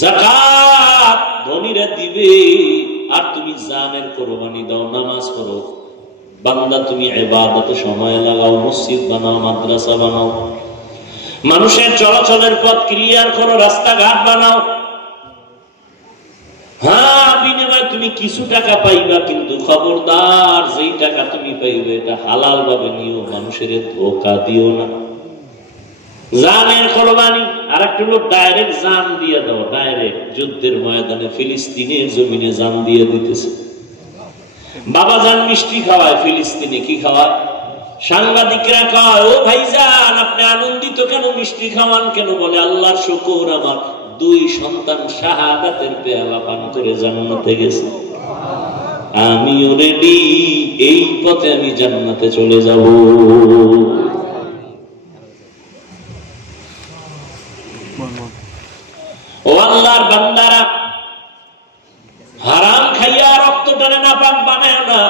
যাকাত ধনীরা দিবে, আর তুমি জানের কোরবানি দাও, নামাজ পড়ো। বান্দা তুমি ইবাদতে সময় লাগাও, মসজিদ বানাও, মাদ্রাসা বানাও, মানুষের চলাচলের পথ ক্লিয়ার করো, রাস্তাঘাট বানাও। হ্যাঁ, বিনিময়ে তুমি কিছু টাকা পাইবা, কিন্তু খবরদার যেই টাকা তুমি পাইবে এটা হালাল ভাবে নিও, মানুষের ধোঁকা দিও না। জানের কোরবানি। আর একটা হলো ডাইরেক্ট জান দিয়ে দাও, ডাইরেক্ট যুদ্ধের ময়দানে ফিলিস্তিনের জমিনে জান দিয়ে দিতেছে। বাবা জান মিষ্টি খাওয়ায়, ফিলিস্তিনে কি খাওয়ায়? সাংবাদিকরা কয়, ও ভাইজান আপনি আনন্দিত কেন, মিষ্টি খাওয়ান কেন? বলে আল্লাহর শুকর, আমার 2 সন্তান শাহাদাতের পেয়ালা পান করে জান্নাতে গেছে, আমিও রেডি, এই পথে আমি জান্নাতে চলে যাব। ও আল্লাহর বান্দারা, হারাম খাইয়া রক্ত টানে নাপাক বানায় না,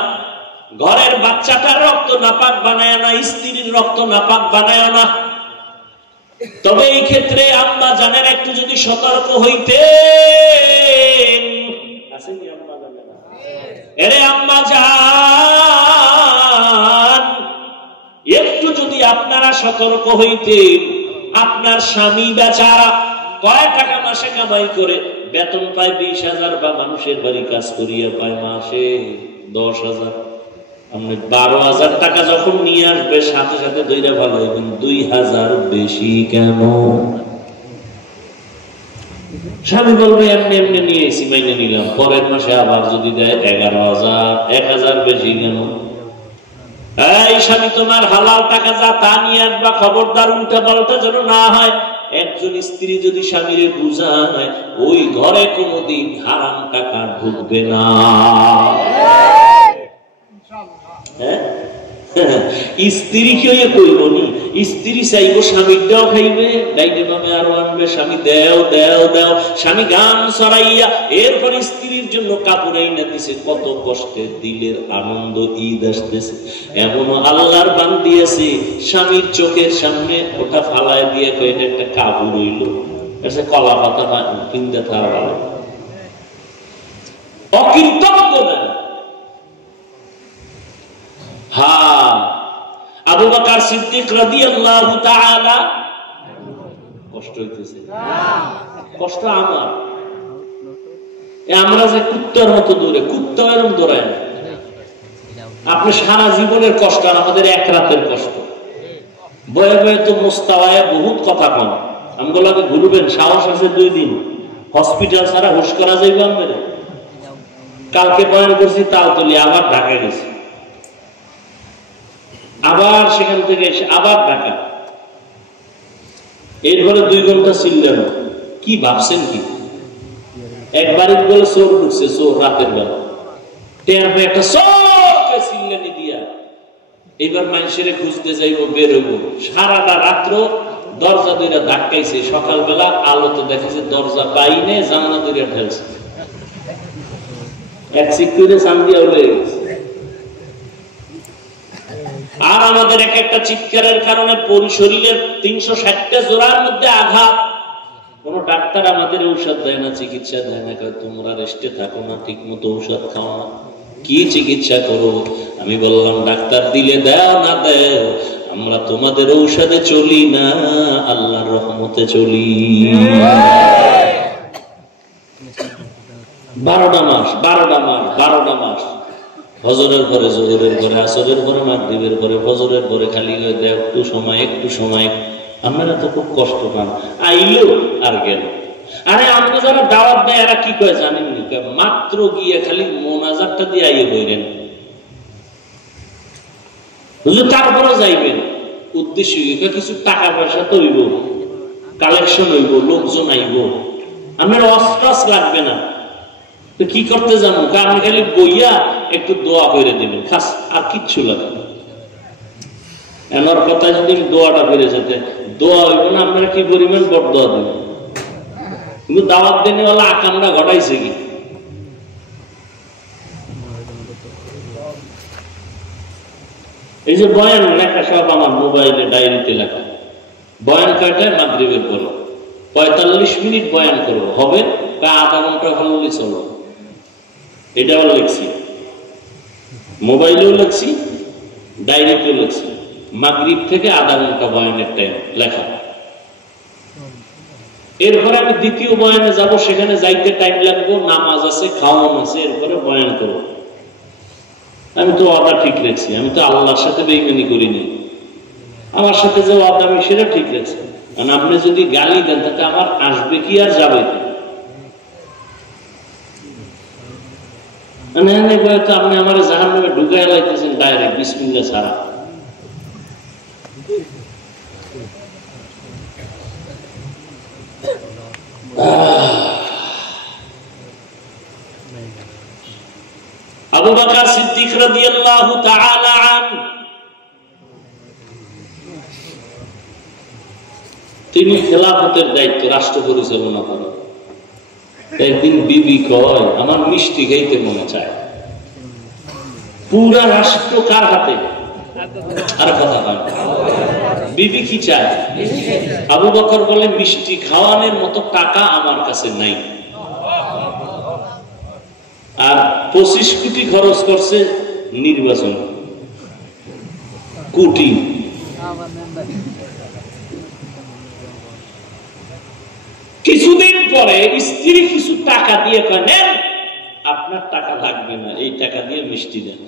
ঘরের বাচ্চাটার রক্ত নাপাক বানায় না, স্ত্রীর রক্ত নাপাক বানায় না। তবে এই ক্ষেত্রে আম্মা জানেন একটু যদি সতর্ক হইতেন, এরে আম্মা জান, একটু যদি আপনারা সতর্ক হইতেন, আপনার স্বামী বেচারা কয় টাকা মাসে কামাই করে, বেতন পায় 20,000, বা মানুষের বাড়ি কাজ করিয়া পায় মাসে 10,000, আপনি 12,000 টাকা যখন নিয়ে আসবে, সাথে সাথে দইরা ভালো হইবেন 2,000 বেশি কেন? স্বামী বলবে এমনি এমনি নিয়ে এসি, মাইনে নিলাম, পরের মাসে আবার যদি দেয় 11,000, 1,000 বেশি কেন? এই স্বামী, তোমার হালাল টাকা যা তা নিয়ে আসবা, খবরদার উল্টা পাল্টা যেন না হয়। একজন স্ত্রী যদি স্বামীরে বুঝায়, ওই ঘরে কোনোদিন হারাম টাকা ঢুকবে না। স্ত্রী কেউ কইব নি, স্ত্রী চাইব স্বামীটাও খাইবে, ডাইনে বামে আরো আনবে, স্বামী দেও দেও দেও, স্বামী গান ছড়াইয়া এরপর স্ত্রীর জন্য কাপড় আইনা দিছে, কত কষ্টের দিলের আনন্দ, ঈদ আসতেছে। এমনও আল্লাহর বান্দি আছে, স্বামীর চোখের সামনে ওটা ফালায় দিয়ে এটা একটা কাপড় হইল, কলা পাতা কিনতে থাকা অকৃতজ্ঞ না। হ্যাঁ, আবু বকর সিদ্দিক রাদিয়াল্লাহু তাআলা, কষ্ট হইতেছে? কষ্ট আমার, আমরা যে কুত্তার মতো দৌড়ে, কুত্তা এরকম দৌড়ায় না। আপনি সারা জীবনের কষ্ট, আর আমাদের এক রাতের কষ্ট। বয়ে বয়ে তো মোস্তাওয়ায় বহুত কথা কম, আমগুলোকে ঘুরবেন, সাহস আছে 2 দিন, হসপিটাল ছাড়া হুশ করা যাইবে আমাদের। কালকে বয়ান করছি তালতলি, আবার ঢাকা গেছি, আবার সেখান থেকে এসে আবার ঢাকা, এরপরে 2 ঘন্টা চিল্লানো। কি ভাবছেন কি? একবারে বলে চোর ঢুকছে, চোর রাতের বেলা, টের পেয়ে একটা চোরকে চিল্লানি দিয়া এবার মানুষের খুঁজতে যাইব, বেরোইব। সারাটা রাত্র দরজা দুইটা ধাক্কাইছে, সকালবেলা আলোতে দেখেছে দরজা পাইনে, জানলা দুইটা ঢেলছে, এক সিকিউরিটি সামদিয়া হয়ে গেছে। আর আমাদের এক একটা চিৎকারের কারণে শরীরের 360টা জোড়ার মধ্যে আঘাত। কোন ডাক্তার আমাদের ঔষধ দেয় না, চিকিৎসা দেয় না, তোমরা রেস্টে থাকো না, ঠিক মতো ঔষধ খাও না, কি চিকিৎসা করো? আমি বললাম ডাক্তার দিলে দাও, না দেও, আমরা তোমাদের ঔষধে চলি না, আল্লাহর রহমতে চলি। 12টা মাস ফজরের পরে, জোহরের পরে, আসরের পরে, মাগরিবের পরে, ফজরের পরে খালি একটু সময়। আপনারা তো খুব কষ্ট পান, আইলো আর গেল। আরে আপনি যারা দাওয়াত দেয় এরা কি কয় জানেননি? মাত্র গিয়ে খালি মোনাজাতটা দিয়ে আইয়ে বইলেন, তারপরে যাইবেন। উদ্দেশ্য কিছু টাকা পয়সা তো হইব, কালেকশন হইব, লোকজন আইব, আপনার অস্ত্র লাগবে না। তো কি করতে জানো? আপনি খালি বইয়া একটু দোয়া করে দেবেন, খাস, আর কিচ্ছু লাগবে না। এনার কথা যদি দোয়াটা ফিরে যেতে, দোয়া হইব না, আপনারা কি পরিমাণ বড় দোয়া দেবেন। কিন্তু দাওয়াত দেনেওয়ালা আকামটা ঘটাইছে কি? এই যে বয়ান লেখা সব আমার মোবাইলে ডায়েরিতে লেখা। বয়ান কয়টায়? মাগরিবের পরে 45 মিনিট বয়ান করবো, হবে আধা ঘন্টা হলে চলো। এটাও লিখছি, মোবাইলেও লিখছি, ডায়েরিতেও লিখছি। মাগরিব থেকে আধা ঘন্টা বয়ানের টাইম লেখা। এরপরে আমি দ্বিতীয় বয়ানে যাব, সেখানে যাইতে টাইম লাগবে, নামাজ আছে, খাওয়ান আছে, এরপরে বয়ান করব। আমি তো ওয়াদা ঠিক রেখেছি, আমি তো আল্লাহর সাথে বেইমানি করিনি। আমার সাথে যে ওয়াদা আমি সেটা ঠিক রেখেছি। কারণ আপনি যদি গালি দেন তাতে আমার আসবে কি আর যাবে কি? আপনি আমার জাহান্নামে ঢুকাই লাইতেছেন ডাইরেক্ট বিসমিল্লাহ ছাড়া। আবু বকর সিদ্দিক রাদিয়াল্লাহু তাআলা আনহু তিনি খেলাফতের দায়িত্ব, রাষ্ট্র পরিচালনা করেন। একদিন বিবি কয়, আমার মিষ্টি খাইতে মনে চায়। পুরা রাষ্ট্র কার হাতে? আর কথা হয়, বিবি কি চায়? আবু বকর বলে, মিষ্টি খাওয়ানোর মতো টাকা আমার কাছে নাই। আর 25 কোটি খরচ করছে নির্বাচন, কোটি। কিছুদিন পরে স্ত্রী কিছু টাকা দিয়ে কয়, নেন, আপনার টাকা লাগবে না, এই টাকা দিয়ে মিষ্টি দেন।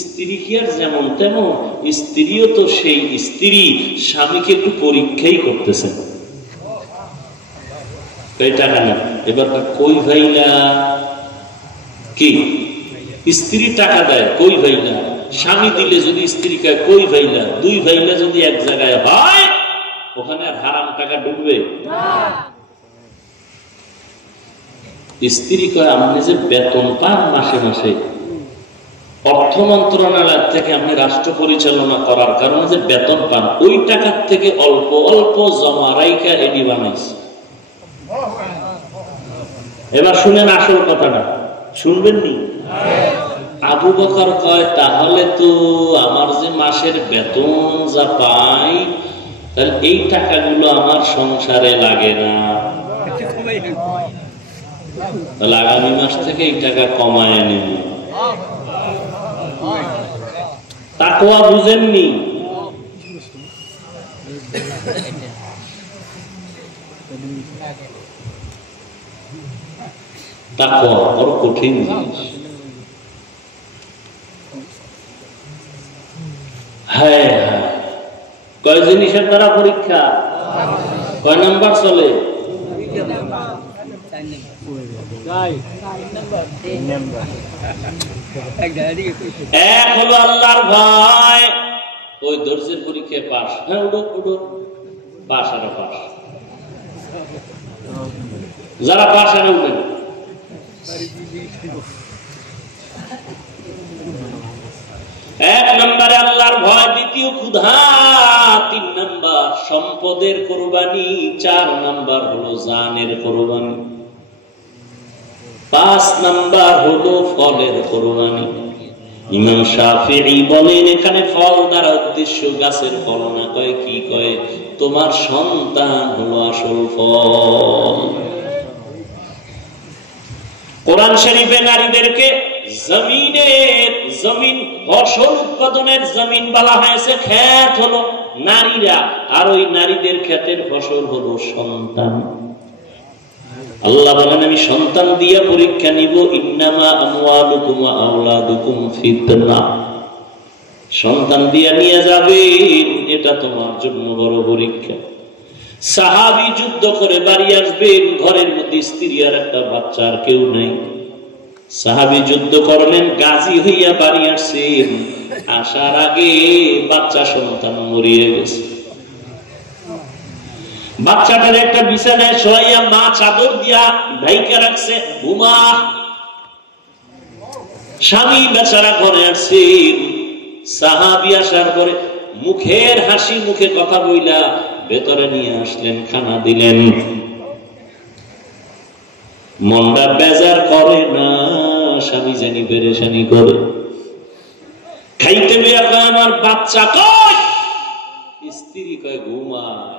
স্ত্রী কি আর যেমন তেমন? স্ত্রীও তো সেই স্ত্রী, স্বামীকে একটু পরীক্ষাই করতেছেন। এই টাকা না, এবার কই ভাইলা কি? স্ত্রী টাকা দেয়, কই ভাইলা। স্বামী দিলে যদি স্ত্রী কয় কই ভাইলা, দুই ভাইলা যদি এক জায়গায় হয়, ওখানে আর হারাম টাকা ঢুকবে? স্ত্রী কয়, আপনি যে বেতন পান মাসে মাসে অর্থ মন্ত্রণালয় থেকে, আপনি রাষ্ট্র পরিচালনা করার কারণে যে বেতন পান, ওই টাকার থেকে অল্প অল্প জমা রাইখা এডি বানাইছে। এবার শুনেন আসল কথাটা, শুনবেন নি? আবু বকর কয়, তাহলে তো আমার যে মাসের বেতন যা পাই, তাহলে এই টাকাগুলো আমার সংসারে লাগে না, তাহলে আগামী মাস থেকে এই টাকা কমায় নেব। তাকওয়া বুঝেননি? তাকওয়া বড় কঠিন জিনিস। হ্যাঁ হ্যাঁ, কয় জিনিসের দ্বারা পরীক্ষা? কয় নাম্বার চলে? এক হলো আল্লাহর ভয়, ওই ধৈর্যের পরীক্ষায় পাস। হ্যাঁ, উঠো উঠো, পাস আর পাস। যারা পাস আর উঠেন। এক নম্বরে আল্লাহর ভয়, দ্বিতীয় ক্ষুধা, 3 নম্বর সম্পদের কোরবানি, 4 নম্বর হলো জানের কোরবানি, 5 নম্বর হলো ফলের কোরবানি। ইমাম শাফিঈ বলেন, এখানে ফল দ্বারা উদ্দেশ্য গাছের ফল না, কয় কি? কয় তোমার সন্তান হলো আসল ফল। কোরআন শরীফে নারীদেরকে জমিন ফসল উৎপাদনের জমিন বলা হয়েছে, ক্ষেত হলো নারীরা, আর ওই নারীদের ক্ষেতের ফসল হলো সন্তান। আল্লাহ বলেন আমি সন্তান দিয়া পরীক্ষা নিব, ইন্নামা আমওয়ালুকুম ওয়া আওলাদুকুম ফিতনা, সন্তান দিয়া নিয়ে যাবে, এটা তোমার জন্য বড় পরীক্ষা। সাহাবী যুদ্ধ করে বাড়ি আসবেন, ঘরের মধ্যে স্ত্রী আর একটা বাচ্চা, আর কেউ নাই। সাহাবী যুদ্ধ করলেন, গাজী হইয়া বাড়ি আসছেন, আসার আগে বাচ্চা সন্তান মরিয়ে গেছে। বাচ্চাটার একটা বিছানায় শোয়াইয়া মা চাদর দিয়া ঢাইকা রাখছে, ঘুমা। স্বামী বেচারা ঘরে আসছেন, সাহাবী আসার পরে মুখের হাসি মুখে কথা বইলা ভেতরে নিয়ে আসলেন, খানা দিলেন। মনটা বেজার করে না, স্বামী জানি পেরেশানি করে। খাইতে বেয়া কয় আমার বাচ্চা কয়, স্ত্রী কয় ঘুমায়।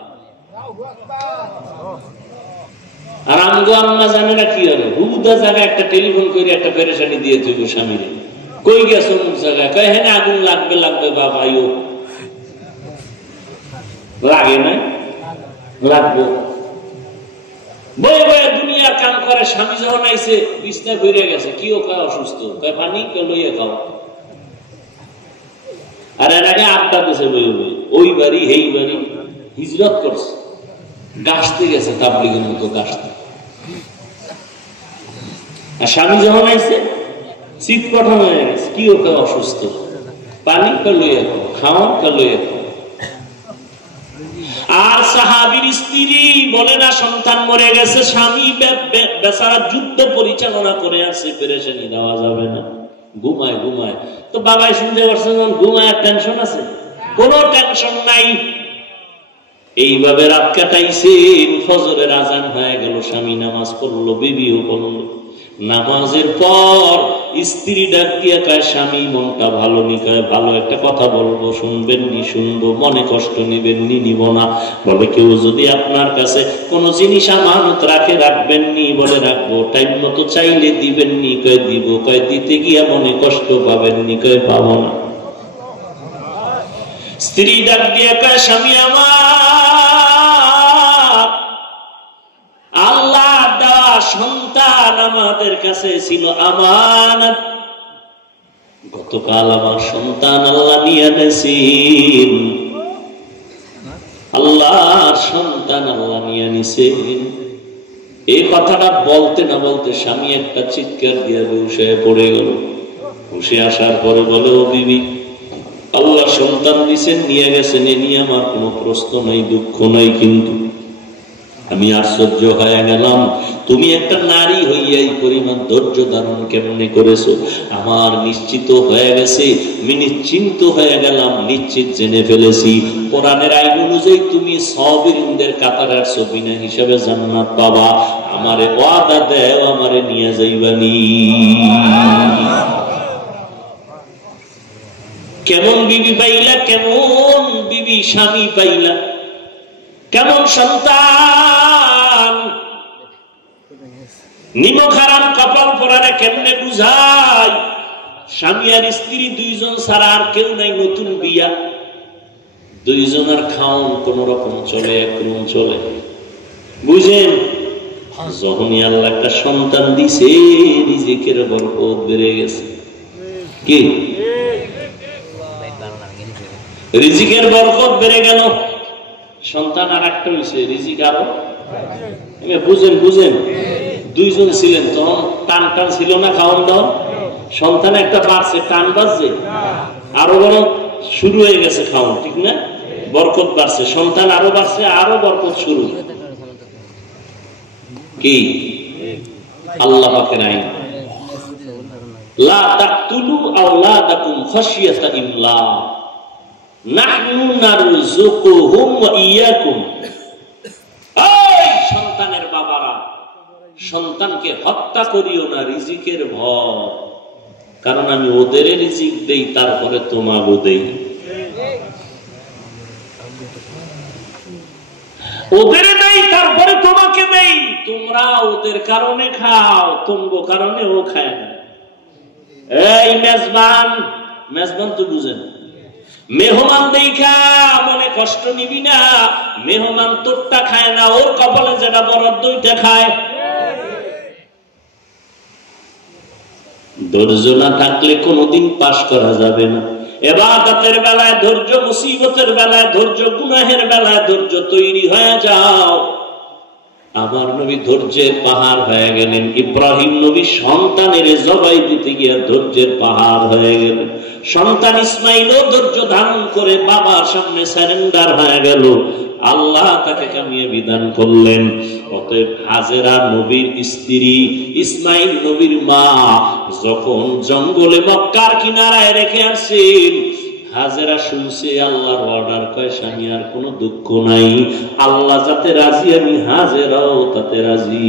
আর আমগো আম্মা জানে না কি হলো, হুদা জায়গায় একটা টেলিফোন করে একটা পেরেশানি দিয়ে তুই স্বামীর, কই গেছো মুখ জায়গায়, কয় হ্যাঁ আগুন লাগবে লাগবে বাবাইও লাগে না, লাগবো। বয়ে বয়ে দুনিয়ার কাম করে, স্বামী যখন আইছে বিছনায় ঘুরে গেছে, কি ও কয় অসুস্থ, কয় পানি কে লইয়া খাও। আর এর আগে আড্ডা দিছে বয়ে বয়ে, ওই বাড়ি এই বাড়ি, হিজরত করছে, গাছতে গেছে তাবলীগের মতো গাছতে। আর স্বামী যখন আইছে শীত কঠন হয়ে গেছে, কি ও কয় অসুস্থ, পানি কে লইয়া খাও, খাওয়া কে লইয়া খাও। আর সাহাবীর স্ত্রী বলে না সন্তান মরে গেছে, স্বামী বেচারা যুদ্ধ পরিচালনা করে আছে, পেরেশানি দেওয়া যাবে না, ঘুমায় ঘুমায়। তো বাবাই শুনতে পারছেন ঘুমায়, টেনশন আছে? কোনো টেনশন নাই। এইভাবে রাত কাটাইছেন, ফজরের আজান হয়ে গেল, স্বামী নামাজ পড়লো, বিবিও পড়লো। নামাজের পর স্ত্রী ডাক দিয়া কয়, স্বামী মনটা ভালো নি, কয় ভালো, একটা কথা বলবো, শুনবেন নি? শুনবো। মনে কষ্ট নেবেন নি? নিব না। বলে কেউ যদি আপনার কাছে কোন জিনিস আমানত রাখে, রাখবেন নি? বলে রাখবো। টাইম মতো চাইলে দিবেন নি? কয় দিব। কয় দিতে গিয়া মনে কষ্ট পাবেন নি? কয় পাবো না। স্ত্রী ডাক দিয়া কয়, স্বামী আমার, আল্লাহ দেওয়া সন্তান আমাদের কাছে ছিল আমানত, গতকাল আমার সন্তান আল্লাহ নিয়ে নিয়েছেন, আল্লাহর সন্তান আল্লাহ নিয়ে নিছেন। এই কথাটা বলতে না বলতে স্বামী একটা চিৎকার দিয়ে বসে পড়ে গেল। বসে আসার পরে বলে, ও বিবি, আল্লাহ সন্তান দিছেন, নিয়ে গেছেন, এ নিয়ে আমার কোনো প্রশ্ন নাই, দুঃখ নাই, কিন্তু আমি আশ্চর্য হয়ে গেলাম, তুমি একটা নারী হইয়া এই পরিমাণ ধৈর্য ধারণ কেমনে করেছো? আমার নিশ্চিত হয়ে গেছে, আমি নিশ্চিন্ত হয়ে গেলাম, নিশ্চিত জেনে ফেলেছি, কোরআনের আইন অনুযায়ী তুমি সাবিরিনদের কাতারে আসছো, বিনা হিসাবে জান্নাত পাবা। আমারে ওয়াদা দেও, আমারে নিয়ে যাইবানি। কেমন বিবি পাইলা, কেমন বিবি স্বামী পাইলা, কেমন সন্তান? নিমক হারাম কপাল পরারে কেমনে বুঝাই? স্বামী আর স্ত্রী দুইজন ছাড়া আর কেউ নাই, নতুন বিয়া, দুইজনের খাওন কোন রকম চলে, একরকম চলে, বুঝেন? যখনই আল্লাহ একটা সন্তান দিছে, রিজিকের বরকত বেড়ে গেছে। কি রিজিকের বরকত বেড়ে গেল, সন্তান আর একটা হয়েছে, রিজিক আরো। বুঝেন বুঝেন, দুইজন ছিলেন তখন টান টান ছিল না, খাওয়ান দাওয়ান, সন্তান একটা বাড়ছে, টান বাড়ছে, আরো বড় শুরু হয়ে গেছে খাওয়ান, ঠিক না? বরকত বাড়ছে, সন্তান আরো বাড়ছে, আরো বরকত শুরু। কি আল্লাহ পাকের আইন, লা তাকতুলু আওলাদাকুম খাশিয়াতা ইমলাক, নাহনু নারযুকুহুম ওয়া ইয়াকুম। এই সন্তানের বাবারা, সন্তানকে হত্যা করিও না রিজিকের ভয়, কারণ আমি ওদের রিজিক দেই, তারপরে তোমাকে দেই। ওদের দেই, তারপরে তোমাকে দেই। তোমরা ওদের কারণে খাও, তোমার কারণে ও খায় না। এই মেজবান, মেজবান তো বুঝেন, মেহমান দেখা মনে কষ্ট নিবি না। মেহমান তোরটা খায় না, ওর কপালে যেটা বরাদ্দ ওইটা খায়। ধৈর্য না থাকলে কোনোদিন পাশ করা যাবে না। ইবাদতের বেলায় ধৈর্য, মুসিবতের বেলায় ধৈর্য, গুনাহের বেলায় ধৈর্য, তৈরি হয়ে যাও। আমার নবী ধৈর্যের পাহাড় হয়ে গেলেন। ইব্রাহিম নবী সন্তানের জবাই দিতে গিয়ে ধৈর্যের পাহাড় হয়ে গেলেন। সন্তান ইসমাইলও ধৈর্য ধারণ করে বাবার সামনে সারেন্ডার হয়ে গেল। আল্লাহ তাকে কামিয়াবি দান করলেন। অতএব হাজেরা নবীর স্ত্রী, ইসমাইল নবীর মা যখন জঙ্গলে মক্কার কিনারায় রেখে আসছেন, হাজেরা শুনছে আল্লাহর অর্ডার, কয় স্বামী আর কোনো দুঃখ নাই, আল্লাহ যাতে রাজি আমি হাজেরাও তাতে রাজি।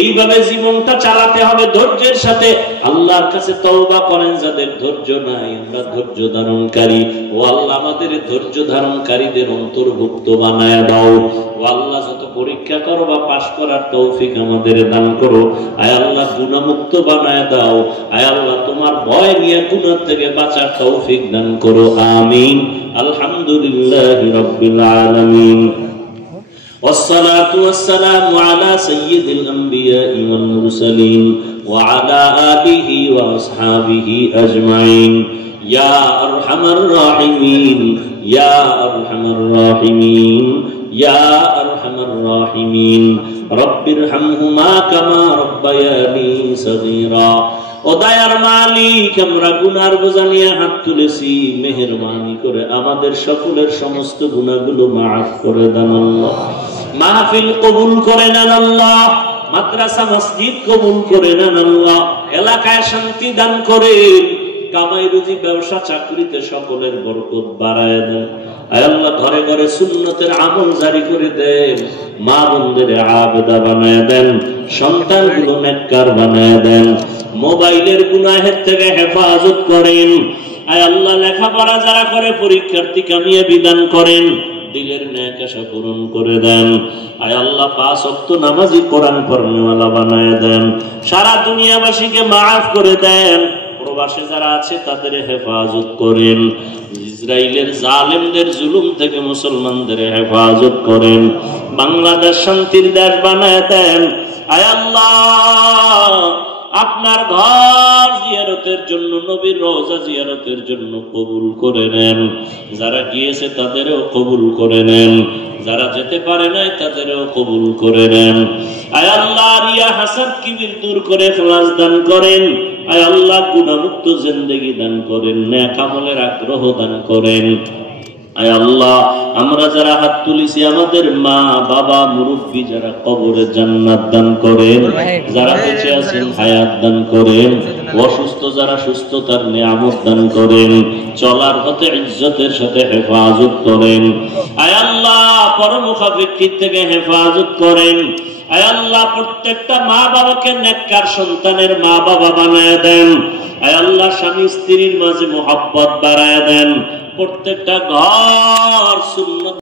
এইভাবে জীবনটা চালাতে হবে ধৈর্যের সাথে। আল্লাহর কাছে তওবা করেন যাদের ধৈর্য নাই, আমরা ধৈর্য ধারণকারী। ও আল্লাহ আমাদের ধৈর্য ধারণকারীদের অন্তর্ভুক্ত বানায় দাও। ও আল্লাহ যত পরীক্ষা করো বা পাশ করার তৌফিক আমাদের দান করো। আয় আল্লাহ গুনাহমুক্ত বানায় দাও। আয় আল্লাহ তোমার ভয় নিয়ে গুনাহ থেকে বাঁচার তৌফিক দান করো। আমিন। আলহামদুলিল্লাহি রাব্বিল আলামিন। والصلاة والسلام على سيد الأنبياء والمرسلين وعلى آله وأصحابه أجمعين يا أرحم الراحمين يا أرحم الراحمين يا أرحم الراحمين رب ارحمهما كما ربياني صغيرا। ও দয়ার মালিক, আমরা গুনার বোঝা নিয়ে হাত তুলেছি, মেহেরবানি করে আমাদের সকলের সমস্ত গুনাহগুলো মাফ করে দেন আল্লাহ। মাহফিল কবুল করে নেন আল্লাহ, মাদ্রাসা মসজিদ কবুল করে নেন আল্লাহ, এলাকায় শান্তি দান করেন, কামাই রুজি ব্যবসা চাকরিতে সকলের বরকত বাড়ায় দেন। আয় আল্লাহ ঘরে ঘরে সুন্নতের আমল জারি করে দেন, মা বোনদের আবেদা বানায় দেন, সন্তানগুলো নেককার বানায় দেন, মোবাইলের গুনাহের থেকে হেফাজত করেন। আয় আল্লাহ লেখাপড়া যারা করে পরীক্ষার্থী কামিয়াবি দান করেন, দিলের নেক আশা পূরণ করে দেন। আয় আল্লাহ 5 ওয়াক্ত নামাজি কোরআন পড়নেওয়ালা বানায় দেন। সারা দুনিয়াবাসীকে মাফ করে দেন। প্রবাসে যারা আছে তাদের হেফাজত করেন। ইসরায়েলের জালেমদের জুলুম থেকে মুসলমানদের হেফাজত করেন। বাংলাদেশ শান্তির দেশ বানায় দেন। আয় আল্লাহ আপনার ঘর জিয়ারতের জন্য, নবীর রওজা জিয়ারতের জন্য কবুল করে নেন। যারা গিয়েছে তাদেরও কবুল করে নেন, যারা যেতে পারে নাই তাদেরও কবুল করে নেন। আয় আল্লাহ রিয়া হাসাদ কিবির দূর করে ইখলাস দান করেন। আয় আল্লাহ গুনাহমুক্ত জিন্দেগি দান করেন, নেক আমলের আগ্রহ দান করেন। আয় আল্লাহ আমরা যারা হাত তুলেছি আমাদের মা বাবা মুরব্বী যারা কবরে জান্নাত দান করেন, যারা বেঁচে আছেন হায়াত দান করেন, অসুস্থ যারা সুস্থতার নিয়ামত দান করেন, চলার পথে ইজ্জতের সাথে হেফাজত করেন। আয় আল্লাহ পরমুখাপেক্ষির থেকে হেফাজত করেন। আয় আল্লাহ প্রত্যেকটা মা বাবাকে নেককার সন্তানের মা বাবা বানায় দেন। আয় আল্লাহ স্বামী স্ত্রীর মাঝে মহব্বত বাড়ায় দেন। প্রত্যেকটা ঘর সুন্নাত